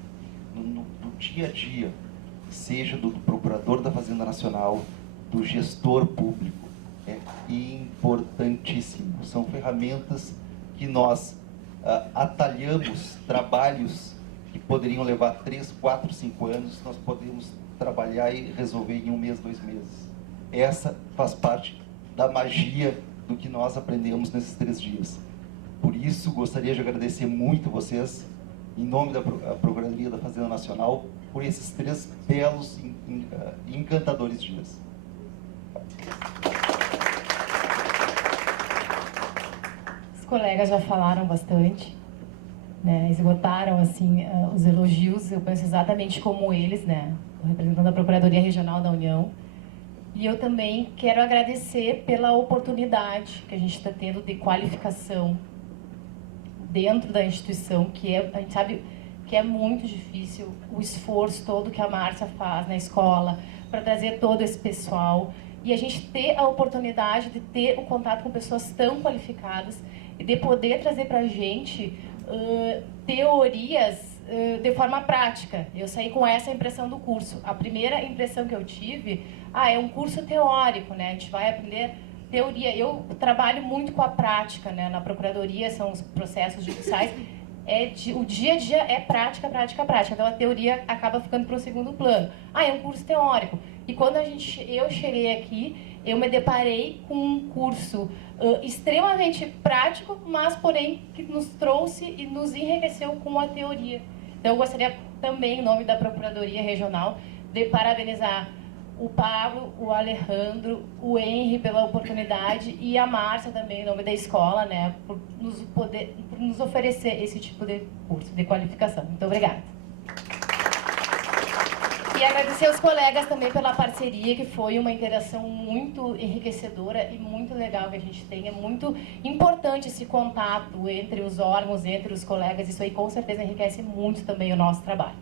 no dia a dia, seja do Procurador da Fazenda Nacional, do gestor público, é importantíssimo. São ferramentas que nós atalhamos trabalhos que poderiam levar 3, 4, 5 anos, nós podemos trabalhar e resolver em 1 mês, 2 meses. Essa faz parte da magia do que nós aprendemos nesses 3 dias. Por isso, gostaria de agradecer muito vocês, em nome da Procuradoria da Fazenda Nacional, por esses 3 belos e encantadores dias. Os colegas já falaram bastante, né, esgotaram assim os elogios, eu penso exatamente como eles, né, representando a Procuradoria Regional da União. E eu também quero agradecer pela oportunidade que a gente está tendo de qualificação dentro da instituição, que a gente sabe que é muito difícil, o esforço todo que a Márcia faz na escola para trazer todo esse pessoal, e a gente ter a oportunidade de ter o contato com pessoas tão qualificadas e de poder trazer para a gente teorias de forma prática. Eu saí com essa impressão do curso. A primeira impressão que eu tive, é um curso teórico, né? A gente vai aprender teoria. Eu trabalho muito com a prática, né? Na Procuradoria, são os processos judiciais. O dia a dia é prática, prática, prática. Então a teoria acaba ficando para o segundo plano. É um curso teórico. E quando eu cheguei aqui, eu me deparei com um curso extremamente prático, mas porém que nos trouxe e nos enriqueceu com a teoria. Então eu gostaria também, em nome da Procuradoria Regional, de parabenizar o Pablo, o Alejandro, o Henry pela oportunidade e a Márcia também, em nome da escola, né, por nos oferecer esse tipo de curso, de qualificação. Muito obrigada. E agradecer aos colegas também pela parceria, que foi uma interação muito enriquecedora e muito legal que a gente tem. É muito importante esse contato entre os órgãos, entre os colegas. Isso aí com certeza enriquece muito também o nosso trabalho.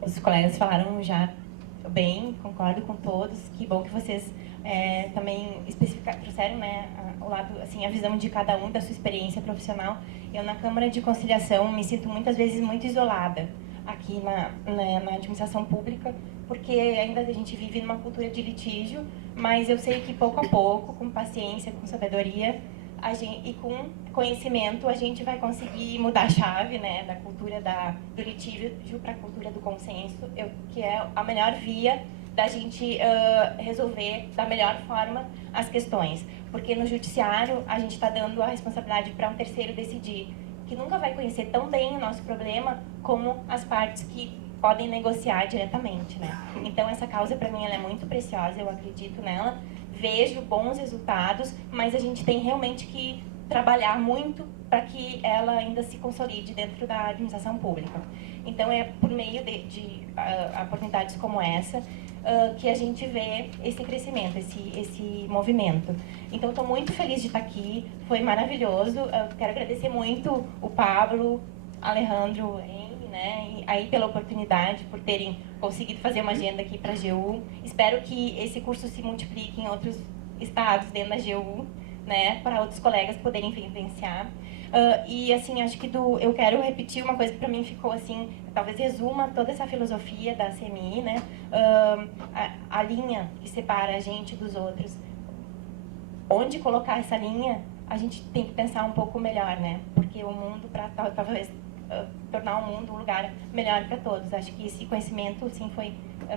Os colegas falaram já bem, concordo com todos. Que bom que vocês também trouxeram, né, o lado, assim, a visão de cada um, da sua experiência profissional. Eu, na Câmara de Conciliação, me sinto muitas vezes muito isolada aqui na administração pública, porque ainda a gente vive numa cultura de litígio, mas eu sei que pouco a pouco, com paciência, com sabedoria e com conhecimento, a gente vai conseguir mudar a chave, né, da cultura do litígio para a cultura do consenso, que é a melhor via da gente resolver da melhor forma as questões. Porque no judiciário a gente está dando a responsabilidade para um terceiro decidir, que nunca vai conhecer tão bem o nosso problema como as partes que podem negociar diretamente, né? Então essa causa para mim ela é muito preciosa, eu acredito nela, vejo bons resultados, mas a gente tem realmente que trabalhar muito para que ela ainda se consolide dentro da administração pública. Então é por meio de oportunidades como essa que a gente vê esse crescimento, esse movimento. Então estou muito feliz de estar aqui, foi maravilhoso. Quero agradecer muito o Pablo, Alejandro, né, e aí pela oportunidade, por terem conseguido fazer uma agenda aqui para a AGU. Espero que esse curso se multiplique em outros estados dentro da AGU, né, para outros colegas poderem vivenciar. E assim, acho que eu quero repetir uma coisa que para mim ficou assim, talvez resuma toda essa filosofia da CMI, né, a linha que separa a gente dos outros. Onde colocar essa linha, a gente tem que pensar um pouco melhor, né, porque o mundo, para talvez tornar o mundo um lugar melhor para todos. Acho que esse conhecimento, sim,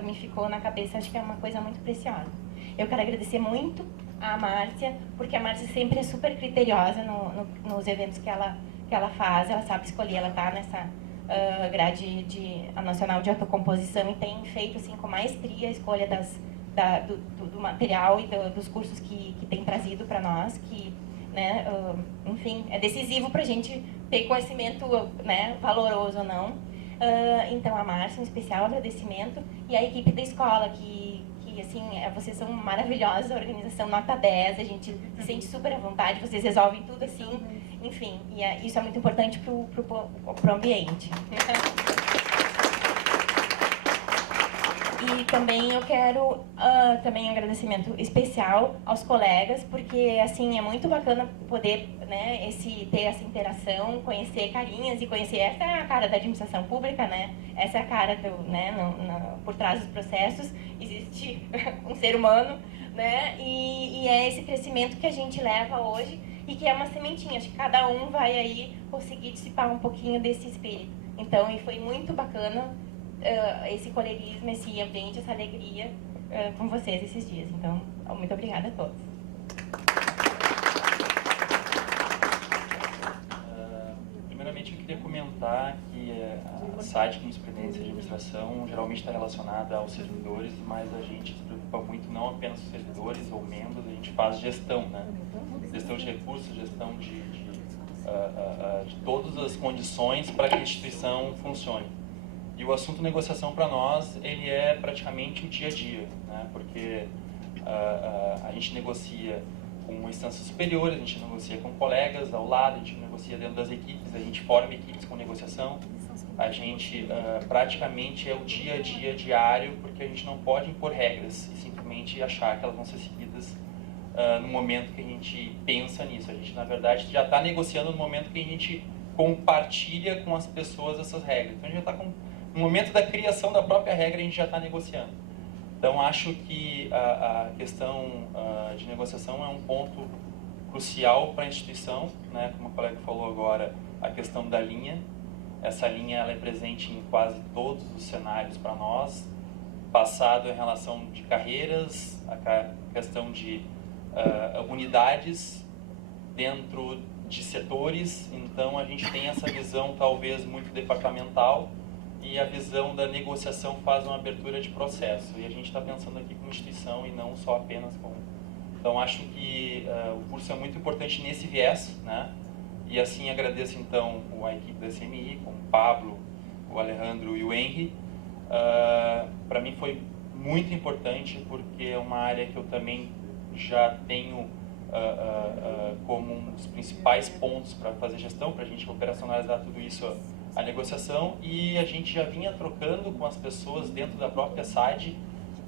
me ficou na cabeça, acho que é uma coisa muito preciosa. Eu quero agradecer muito a Márcia, porque a Márcia sempre é super criteriosa nos eventos que ela faz, ela sabe escolher, ela está nessa grade nacional de autocomposição e tem feito assim, com maestria a escolha do material e dos cursos que tem trazido para nós, que, né, enfim, é decisivo para a gente ter conhecimento, né, valoroso ou não. Então, a Márcia, um especial agradecimento, e a equipe da escola, que que, assim, vocês são maravilhosos, a organização nota 10, a gente se sente super à vontade, vocês resolvem tudo assim, enfim, e isso é muito importante pro ambiente. E também eu quero também um agradecimento especial aos colegas, porque assim é muito bacana poder, né, ter essa interação, conhecer carinhas e conhecer, essa é a cara da administração pública, né? Essa é a cara por trás dos processos, existe um ser humano, né? E é esse crescimento que a gente leva hoje e que é uma sementinha, acho que cada um vai aí conseguir dissipar um pouquinho desse espírito. Então, e foi muito bacana esse coleguismo, esse ambiente, essa alegria com vocês esses dias. Então, muito obrigada a todos. Primeiramente, eu queria comentar que a SAD, como Superintendência de Administração, geralmente está relacionada aos servidores, mas a gente se preocupa muito não apenas com servidores ou membros, a gente faz gestão, né? Gestão de recursos, gestão de todas as condições para que a instituição funcione. E o assunto negociação para nós, ele é praticamente o dia a dia, né? Porque a gente negocia com instâncias superiores, a gente negocia com colegas ao lado, a gente negocia dentro das equipes, a gente forma equipes com negociação, a gente praticamente é o dia a dia diário, porque a gente não pode impor regras e simplesmente achar que elas vão ser seguidas no momento que a gente pensa nisso. A gente, na verdade, já está negociando no momento que a gente compartilha com as pessoas essas regras. Então, a gente já está no momento da criação da própria regra, a gente já está negociando. Então, acho que a questão de negociação é um ponto crucial para a instituição, né? Como a colega falou agora, a questão da linha. Essa linha ela é presente em quase todos os cenários para nós. Passado em relação de carreiras, a questão de unidades dentro de setores. Então, a gente tem essa visão talvez muito departamental, e a visão da negociação faz uma abertura de processo. E a gente está pensando aqui como instituição e não só apenas como... Então, acho que o curso é muito importante nesse viés, né? E assim agradeço, então, a equipe da CMI, com o Pablo, o Alejandro e o Henry. Para mim foi muito importante, porque é uma área que eu também já tenho como um dos principais pontos para fazer gestão, para a gente operacionalizar tudo isso, a negociação, e a gente já vinha trocando com as pessoas dentro da própria SAD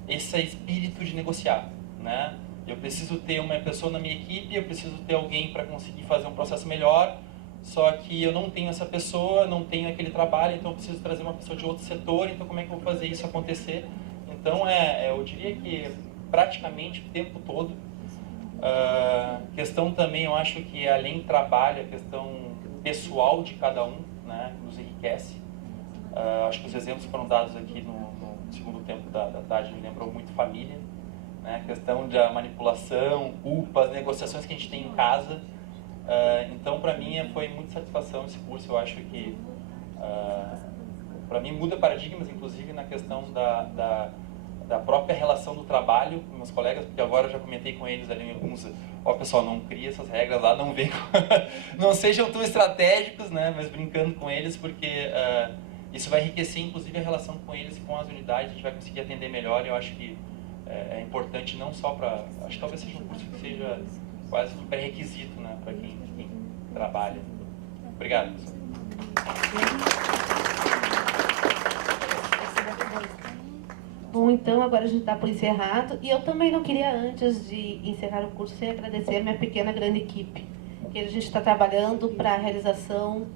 esse espírito de negociar, né? Eu preciso ter uma pessoa na minha equipe, eu preciso ter alguém para conseguir fazer um processo melhor, só que eu não tenho essa pessoa, não tenho aquele trabalho, então eu preciso trazer uma pessoa de outro setor, então como é que eu vou fazer isso acontecer? Então eu diria que praticamente o tempo todo. Questão também, eu acho que além do trabalho, a questão pessoal de cada um, né, nos enriquece. Acho que os exemplos que foram dados aqui no segundo tempo da tarde me lembrou muito família, né, a questão da manipulação, culpa, as negociações que a gente tem em casa. Então, para mim, foi muita satisfação esse curso. Eu acho que, para mim, muda paradigmas, inclusive na questão da própria relação do trabalho com meus colegas, porque agora eu já comentei com eles ali alguns, pessoal, não cria essas regras lá, não vem não sejam tão estratégicos, né, mas brincando com eles, porque isso vai enriquecer inclusive a relação com eles e com as unidades, a gente vai conseguir atender melhor. E eu acho que é importante não só para, acho que talvez seja um curso que seja quase um pré-requisito, né, para quem trabalha. Obrigado, pessoal. Bom, então agora a gente está por encerrado, e eu também não queria, antes de encerrar o curso, sem agradecer a minha pequena grande equipe, que a gente está trabalhando para a realização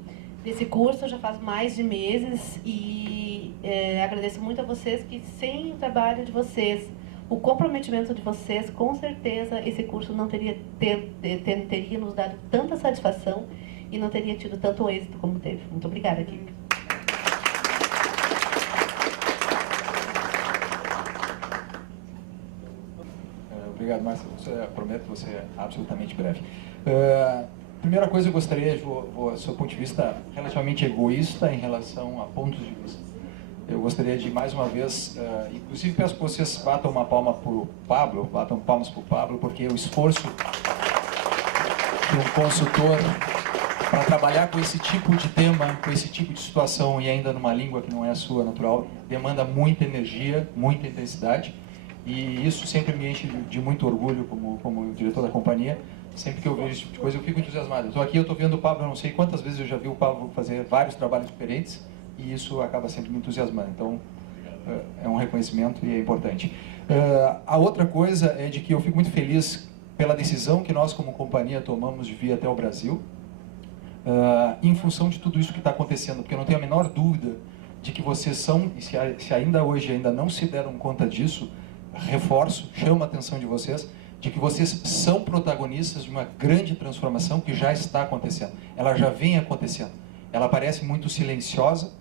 desse curso já faz mais de meses, e agradeço muito a vocês, que sem o trabalho de vocês, o comprometimento de vocês, com certeza esse curso não teria nos dado tanta satisfação e não teria tido tanto êxito como teve. Muito obrigada, equipe. Obrigado, Márcia. Prometo que você é absolutamente breve. Primeira coisa, eu gostaria, do seu ponto de vista relativamente egoísta em relação a pontos de vista. Eu gostaria de, mais uma vez, inclusive peço que vocês batam uma palma para o Pablo, batam palmas para o Pablo, porque o esforço de um consultor para trabalhar com esse tipo de tema, com esse tipo de situação, e ainda numa língua que não é a sua natural, demanda muita energia, muita intensidade. E isso sempre me enche de muito orgulho como diretor da companhia. Sempre que eu vejo esse tipo de coisa, eu fico entusiasmado. Eu estou aqui, eu estou vendo o Pablo, eu não sei quantas vezes eu já vi o Pablo fazer vários trabalhos diferentes, e isso acaba sempre me entusiasmando. Então, é um reconhecimento e é importante. A outra coisa é de que eu fico muito feliz pela decisão que nós, como companhia, tomamos de vir até o Brasil, em função de tudo isso que está acontecendo, porque eu não tenho a menor dúvida de que vocês são, e se ainda hoje ainda não se deram conta disso, reforço, chamo a atenção de vocês, de que vocês são protagonistas de uma grande transformação que já está acontecendo. Ela já vem acontecendo. Ela parece muito silenciosa,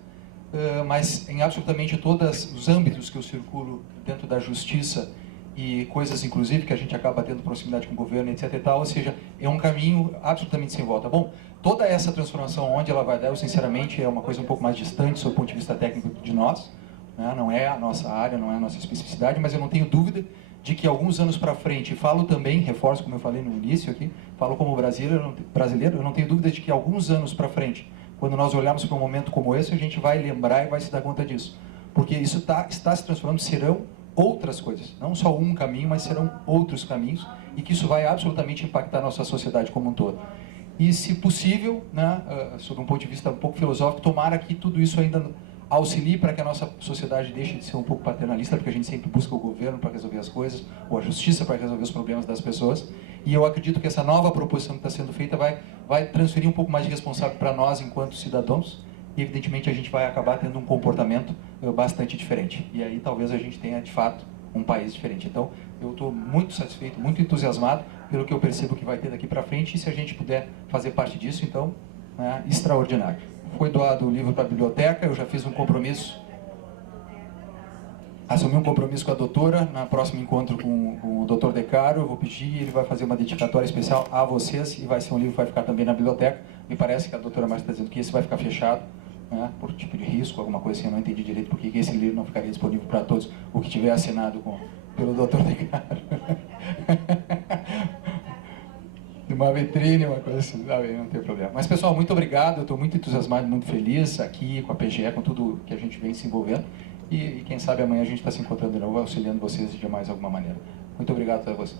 mas em absolutamente todos os âmbitos que eu circulo dentro da justiça e coisas, inclusive, que a gente acaba tendo proximidade com o governo, etc. e tal, ou seja, é um caminho absolutamente sem volta. Bom, toda essa transformação, onde ela vai dar, eu sinceramente, é uma coisa um pouco mais distante, sob o ponto de vista técnico de nós, né? Não é a nossa área, não é a nossa especificidade, mas eu não tenho dúvida de que alguns anos para frente, falo também, reforço como eu falei no início aqui, falo como brasileiro, eu não tenho dúvida de que alguns anos para frente, quando nós olharmos para um momento como esse, a gente vai lembrar e vai se dar conta disso. Porque isso está se transformando, serão outras coisas, não só um caminho, mas serão outros caminhos, e que isso vai absolutamente impactar a nossa sociedade como um todo. E, se possível, né, sob um ponto de vista um pouco filosófico, tomara que tudo isso ainda auxilie para que a nossa sociedade deixe de ser um pouco paternalista, porque a gente sempre busca o governo para resolver as coisas, ou a justiça para resolver os problemas das pessoas. E eu acredito que essa nova proposição que está sendo feita vai transferir um pouco mais de responsabilidade para nós enquanto cidadãos, e evidentemente a gente vai acabar tendo um comportamento bastante diferente. E aí talvez a gente tenha, de fato, um país diferente. Então, eu estou muito satisfeito, muito entusiasmado pelo que eu percebo que vai ter daqui para frente, e se a gente puder fazer parte disso, então, é extraordinário. Foi doado o livro para a biblioteca, eu já fiz um compromisso, assumi um compromisso com a doutora, na próximo encontro com o Dr. Decaro, eu vou pedir, ele vai fazer uma dedicatória especial a vocês, e vai ser um livro que vai ficar também na biblioteca. Me parece que a doutora Márcia está dizendo que esse vai ficar fechado, né, por tipo de risco, alguma coisa assim, eu não entendi direito porque esse livro não ficaria disponível para todos, o que tiver assinado pelo Dr. Decaro. Uma vitrine, uma coisa assim, não tem problema. Mas, pessoal, muito obrigado, eu estou muito entusiasmado, muito feliz aqui com a PGE, com tudo que a gente vem se envolvendo, e quem sabe amanhã a gente está se encontrando de novo, auxiliando vocês de mais alguma maneira. Muito obrigado a vocês.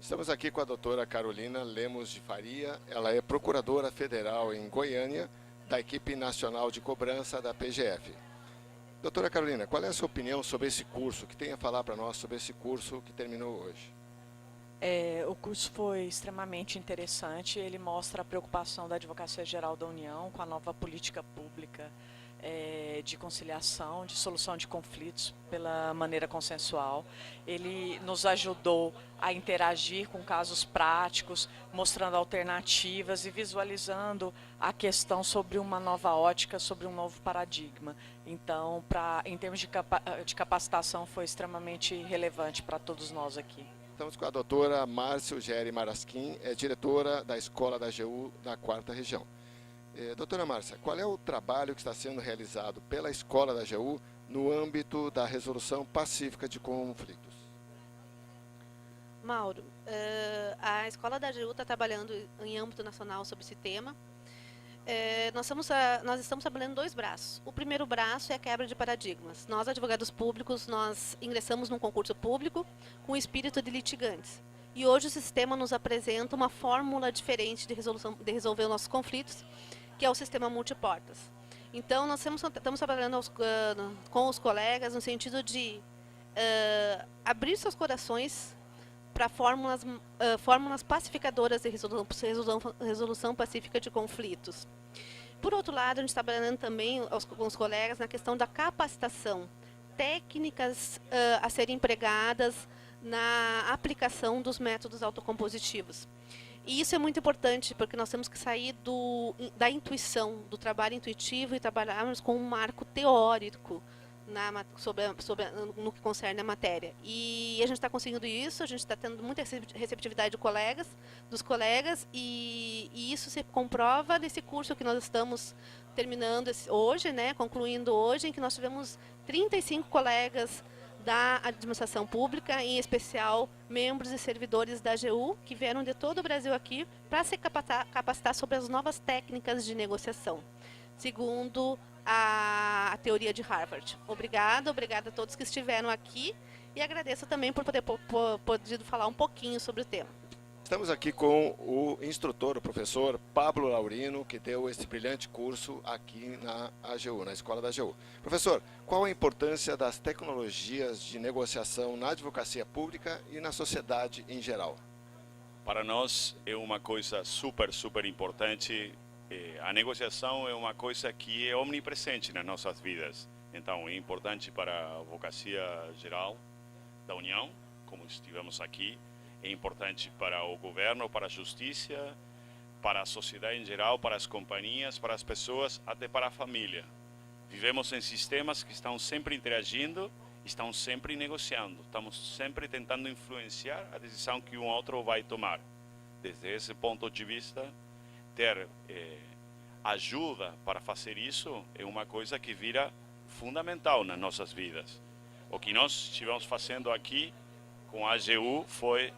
Estamos aqui com a doutora Carolina Lemos de Faria, ela é procuradora federal em Goiânia, da equipe nacional de cobrança da PGF. Doutora Carolina, qual é a sua opinião sobre esse curso? O que tem a falar para nós sobre esse curso que terminou hoje? O curso foi extremamente interessante, ele mostra a preocupação da Advocacia Geral da União com a nova política pública de conciliação, de solução de conflitos pela maneira consensual. Ele nos ajudou a interagir com casos práticos, mostrando alternativas e visualizando a questão sobre uma nova ótica, sobre um novo paradigma. Então, em termos de capacitação, foi extremamente relevante para todos nós aqui. Estamos com a doutora Márcia Ugeri Marasquim, diretora da Escola da AGU da 4ª Região. Doutora Márcia, qual é o trabalho que está sendo realizado pela Escola da AGU no âmbito da resolução pacífica de conflitos? Mauro, a Escola da AGU está trabalhando em âmbito nacional sobre esse tema. Nós estamos trabalhando em 2 braços. O primeiro braço é a quebra de paradigmas. Nós, advogados públicos, nós ingressamos num concurso público com o espírito de litigantes. E hoje o sistema nos apresenta uma fórmula diferente de resolver os nossos conflitos, que é o sistema multiportas. Então, nós estamos trabalhando com os colegas no sentido de abrir seus corações para fórmulas pacificadoras de resolução pacífica de conflitos. Por outro lado, a gente está trabalhando também com os colegas na questão da capacitação, técnicas a serem empregadas na aplicação dos métodos autocompositivos. E isso é muito importante, porque nós temos que sair da intuição, do trabalho intuitivo, e trabalharmos com um marco teórico no que concerne a matéria. E a gente está conseguindo isso, a gente está tendo muita receptividade dos colegas, e isso se comprova nesse curso que nós estamos terminando hoje, né, concluindo hoje, em que nós tivemos 35 colegas da administração pública, em especial membros e servidores da AGU, que vieram de todo o Brasil aqui para se capacitar sobre as novas técnicas de negociação, segundo a teoria de Harvard. Obrigada a todos que estiveram aqui e agradeço também por poder podido falar um pouquinho sobre o tema. Estamos aqui com o instrutor, o professor Pablo Laurino, que deu esse brilhante curso aqui na AGU, na Escola da AGU. Professor, qual a importância das tecnologias de negociação na advocacia pública e na sociedade em geral? Para nós é uma coisa super importante. A negociação é uma coisa que é omnipresente nas nossas vidas. Então é importante para a advocacia geral da União, como estivemos aqui. É importante para o governo, para a justiça, para a sociedade em geral, para as companhias, para as pessoas, até para a família. Vivemos em sistemas que estão sempre interagindo, estão sempre negociando, estamos sempre tentando influenciar a decisão que um outro vai tomar. Desde esse ponto de vista, ter ajuda para fazer isso é uma coisa que vira fundamental nas nossas vidas. O que nós estivemos fazendo aqui com a AGU foi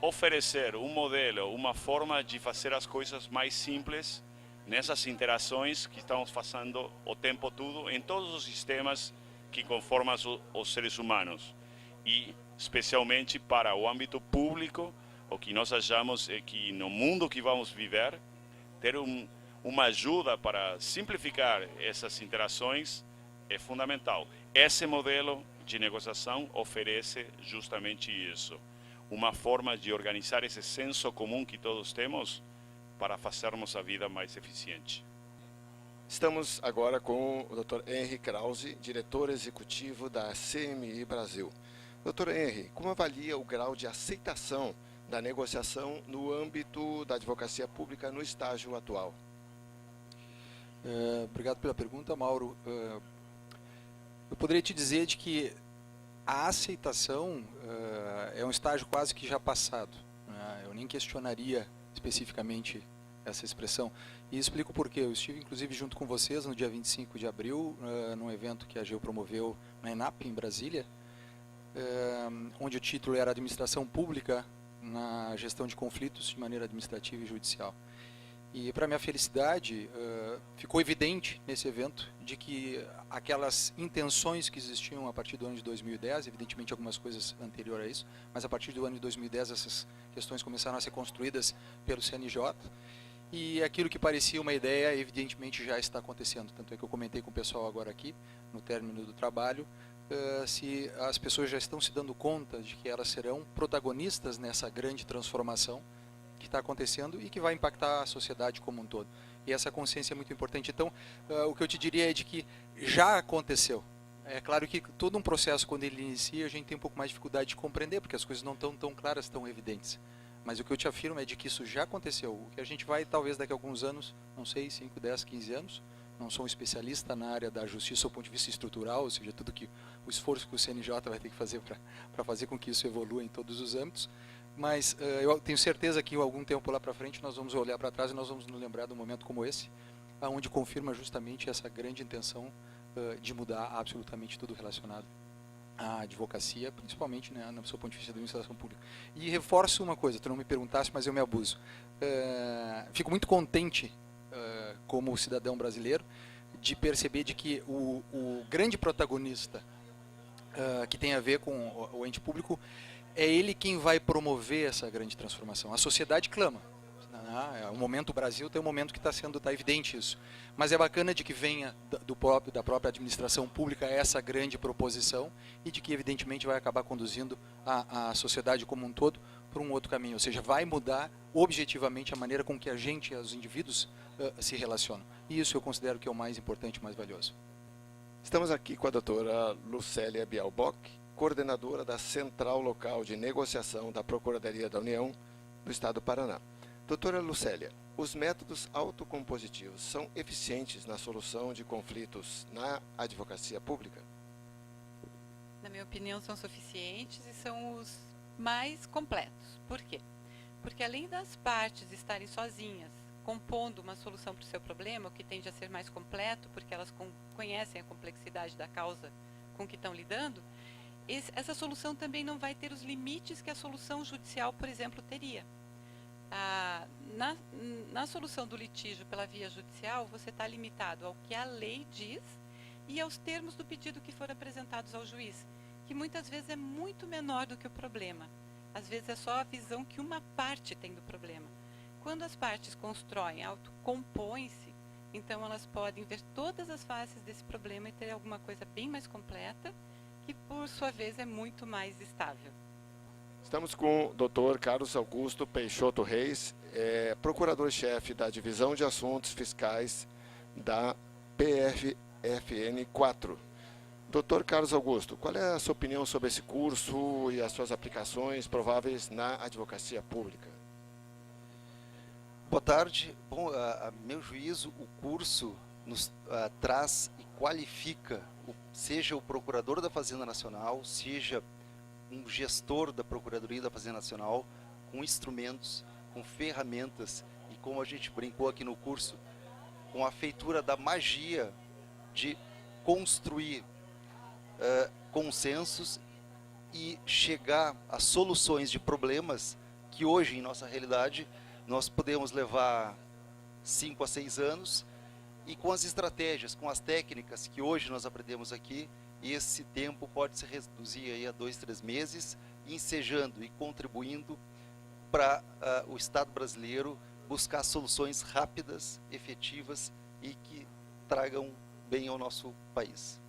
oferecer um modelo, uma forma de fazer as coisas mais simples nessas interações que estamos fazendo o tempo todo em todos os sistemas que conformam os seres humanos. E especialmente para o âmbito público, o que nós achamos é que no mundo que vamos viver, ter uma ajuda para simplificar essas interações é fundamental. Esse modelo de negociação oferece justamente isso. Uma forma de organizar esse senso comum que todos temos para fazermos a vida mais eficiente. Estamos agora com o Dr. Henry Krause, diretor executivo da CMI Brasil. Dr. Henry, como avalia o grau de aceitação da negociação no âmbito da advocacia pública no estágio atual? Obrigado pela pergunta, Mauro. Eu poderia te dizer de que a aceitação é um estágio quase que já passado, né? Eu nem questionaria especificamente essa expressão. E explico por quê. Eu estive, inclusive, junto com vocês no dia 25 de abril, num evento que a AGU promoveu na ENAP, em Brasília, onde o título era Administração Pública na Gestão de Conflitos de Maneira Administrativa e Judicial. E, para minha felicidade, ficou evidente nesse evento de que aquelas intenções que existiam a partir do ano de 2010, evidentemente algumas coisas anteriores a isso, mas a partir do ano de 2010 essas questões começaram a ser construídas pelo CNJ, e aquilo que parecia uma ideia, evidentemente, já está acontecendo. Tanto é que eu comentei com o pessoal agora aqui, no término do trabalho, se as pessoas já estão se dando conta de que elas serão protagonistas nessa grande transformação que está acontecendo e que vai impactar a sociedade como um todo. E essa consciência é muito importante. Então, o que eu te diria é de que já aconteceu. É claro que todo um processo, quando ele inicia, a gente tem um pouco mais de dificuldade de compreender, porque as coisas não estão tão claras, tão evidentes. Mas o que eu te afirmo é de que isso já aconteceu. O que a gente vai, talvez daqui a alguns anos, não sei, 5, 10, 15 anos, não sou um especialista na área da justiça do ponto de vista estrutural, ou seja, tudo que o esforço que o CNJ vai ter que fazer para fazer com que isso evolua em todos os âmbitos. Mas eu tenho certeza que algum tempo lá para frente nós vamos olhar para trás e nós vamos nos lembrar de um momento como esse, onde confirma justamente essa grande intenção de mudar absolutamente tudo relacionado à advocacia, principalmente, né, no seu ponto de vista da administração pública. E reforço uma coisa, tu não me perguntaste, mas eu me abuso. Fico muito contente, como cidadão brasileiro, de perceber de que o grande protagonista que tem a ver com o ente público é ele quem vai promover essa grande transformação. A sociedade clama. O momento Brasil tem um momento que está evidente isso. Mas é bacana de que venha da própria administração pública essa grande proposição e de que evidentemente vai acabar conduzindo a sociedade como um todo para um outro caminho. Ou seja, vai mudar objetivamente a maneira com que a gente, os indivíduos, se relacionam. E isso eu considero que é o mais importante e mais valioso. Estamos aqui com a doutora Lucélia Bialbock, coordenadora da Central Local de Negociação da Procuradoria da União do Estado do Paraná. Doutora Lucélia, os métodos autocompositivos são eficientes na solução de conflitos na advocacia pública? Na minha opinião, são suficientes e são os mais completos. Por quê? Porque além das partes estarem sozinhas, compondo uma solução para o seu problema, o que tende a ser mais completo, porque elas conhecem a complexidade da causa com que estão lidando, essa solução também não vai ter os limites que a solução judicial, por exemplo, teria. Na solução do litígio pela via judicial, você está limitado ao que a lei diz e aos termos do pedido que foram apresentados ao juiz, que muitas vezes é muito menor do que o problema. Às vezes é só a visão que uma parte tem do problema. Quando as partes constroem, autocompõem-se, então elas podem ver todas as faces desse problema e ter alguma coisa bem mais completa, que por sua vez é muito mais estável. Estamos com o Dr. Carlos Augusto Peixoto Reis, procurador-chefe da Divisão de Assuntos Fiscais da PFFN 4. Dr. Carlos Augusto, qual é a sua opinião sobre esse curso e as suas aplicações prováveis na advocacia pública? Boa tarde. Bom, a meu juízo, o curso nos traz e qualifica, seja o procurador da Fazenda Nacional, seja um gestor da Procuradoria da Fazenda Nacional, com instrumentos, com ferramentas e, como a gente brincou aqui no curso, com a feitura da magia de construir consensos e chegar a soluções de problemas que hoje, em nossa realidade, nós podemos levar 5 a 6 anos, e com as estratégias, com as técnicas que hoje nós aprendemos aqui, esse tempo pode se reduzir aí a 2, 3 meses, ensejando e contribuindo para o Estado brasileiro buscar soluções rápidas, efetivas e que tragam bem ao nosso país.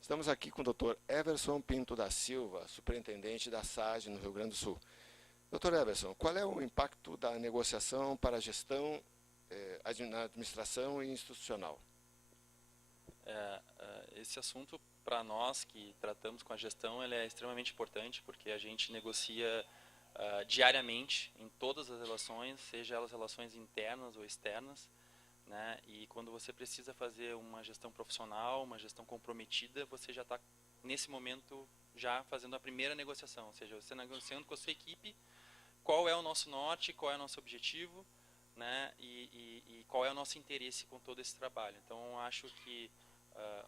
Estamos aqui com o Dr. Everson Pinto da Silva, superintendente da SAGE no Rio Grande do Sul. Dr. Everson, qual é o impacto da negociação para a gestão, na administração e institucional? Esse assunto, para nós que tratamos com a gestão, ele é extremamente importante, porque a gente negocia diariamente em todas as relações, seja elas relações internas ou externas, né? E quando você precisa fazer uma gestão profissional, uma gestão comprometida, você já está, nesse momento, já fazendo a primeira negociação, ou seja, você negociando com a sua equipe qual é o nosso norte, qual é o nosso objetivo, né? E qual é o nosso interesse com todo esse trabalho. Então, acho que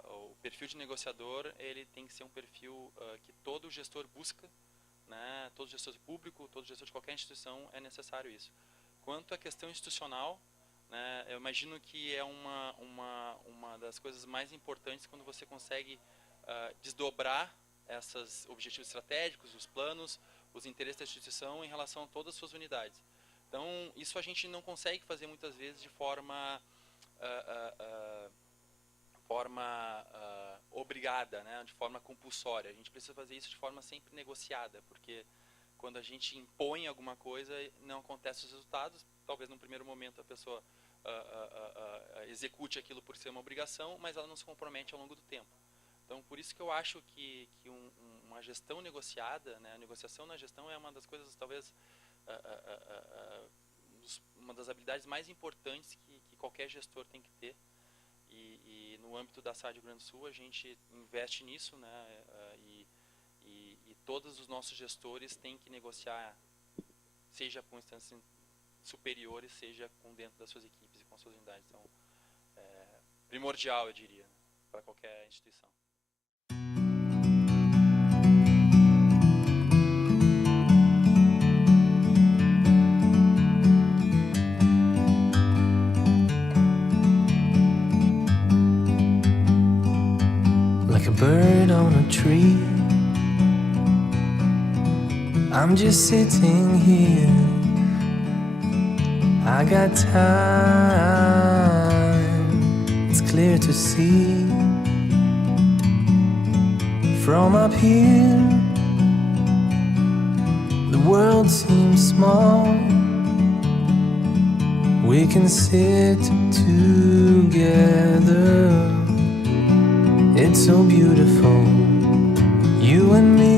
o perfil de negociador, ele tem que ser um perfil que todo gestor busca, né? Todo gestor público, todo gestor de qualquer instituição, é necessário isso. Quanto à questão institucional, né, eu imagino que é uma das coisas mais importantes quando você consegue desdobrar esses objetivos estratégicos, os planos, os interesses da instituição em relação a todas as suas unidades. Então, isso a gente não consegue fazer muitas vezes de forma obrigada, né, de forma compulsória. A gente precisa fazer isso de forma sempre negociada, porque quando a gente impõe alguma coisa, não acontecem os resultados. Talvez num primeiro momento a pessoa execute aquilo por ser uma obrigação, mas ela não se compromete ao longo do tempo. Então, por isso que eu acho que uma gestão negociada, né, a negociação na gestão é uma das coisas, talvez, uma das habilidades mais importantes que qualquer gestor tem que ter. E no âmbito da SAGE do Rio Grande do Sul, a gente investe nisso, né, e todos os nossos gestores têm que negociar, seja com instâncias superiores, seja com dentro das suas equipes e com as suas unidades. Então, primordial, eu diria, para qualquer instituição. Like a bird on a tree, I'm just sitting here. I got time, it's clear to see. From up here, the world seems small. We can sit together. It's so beautiful, you and me.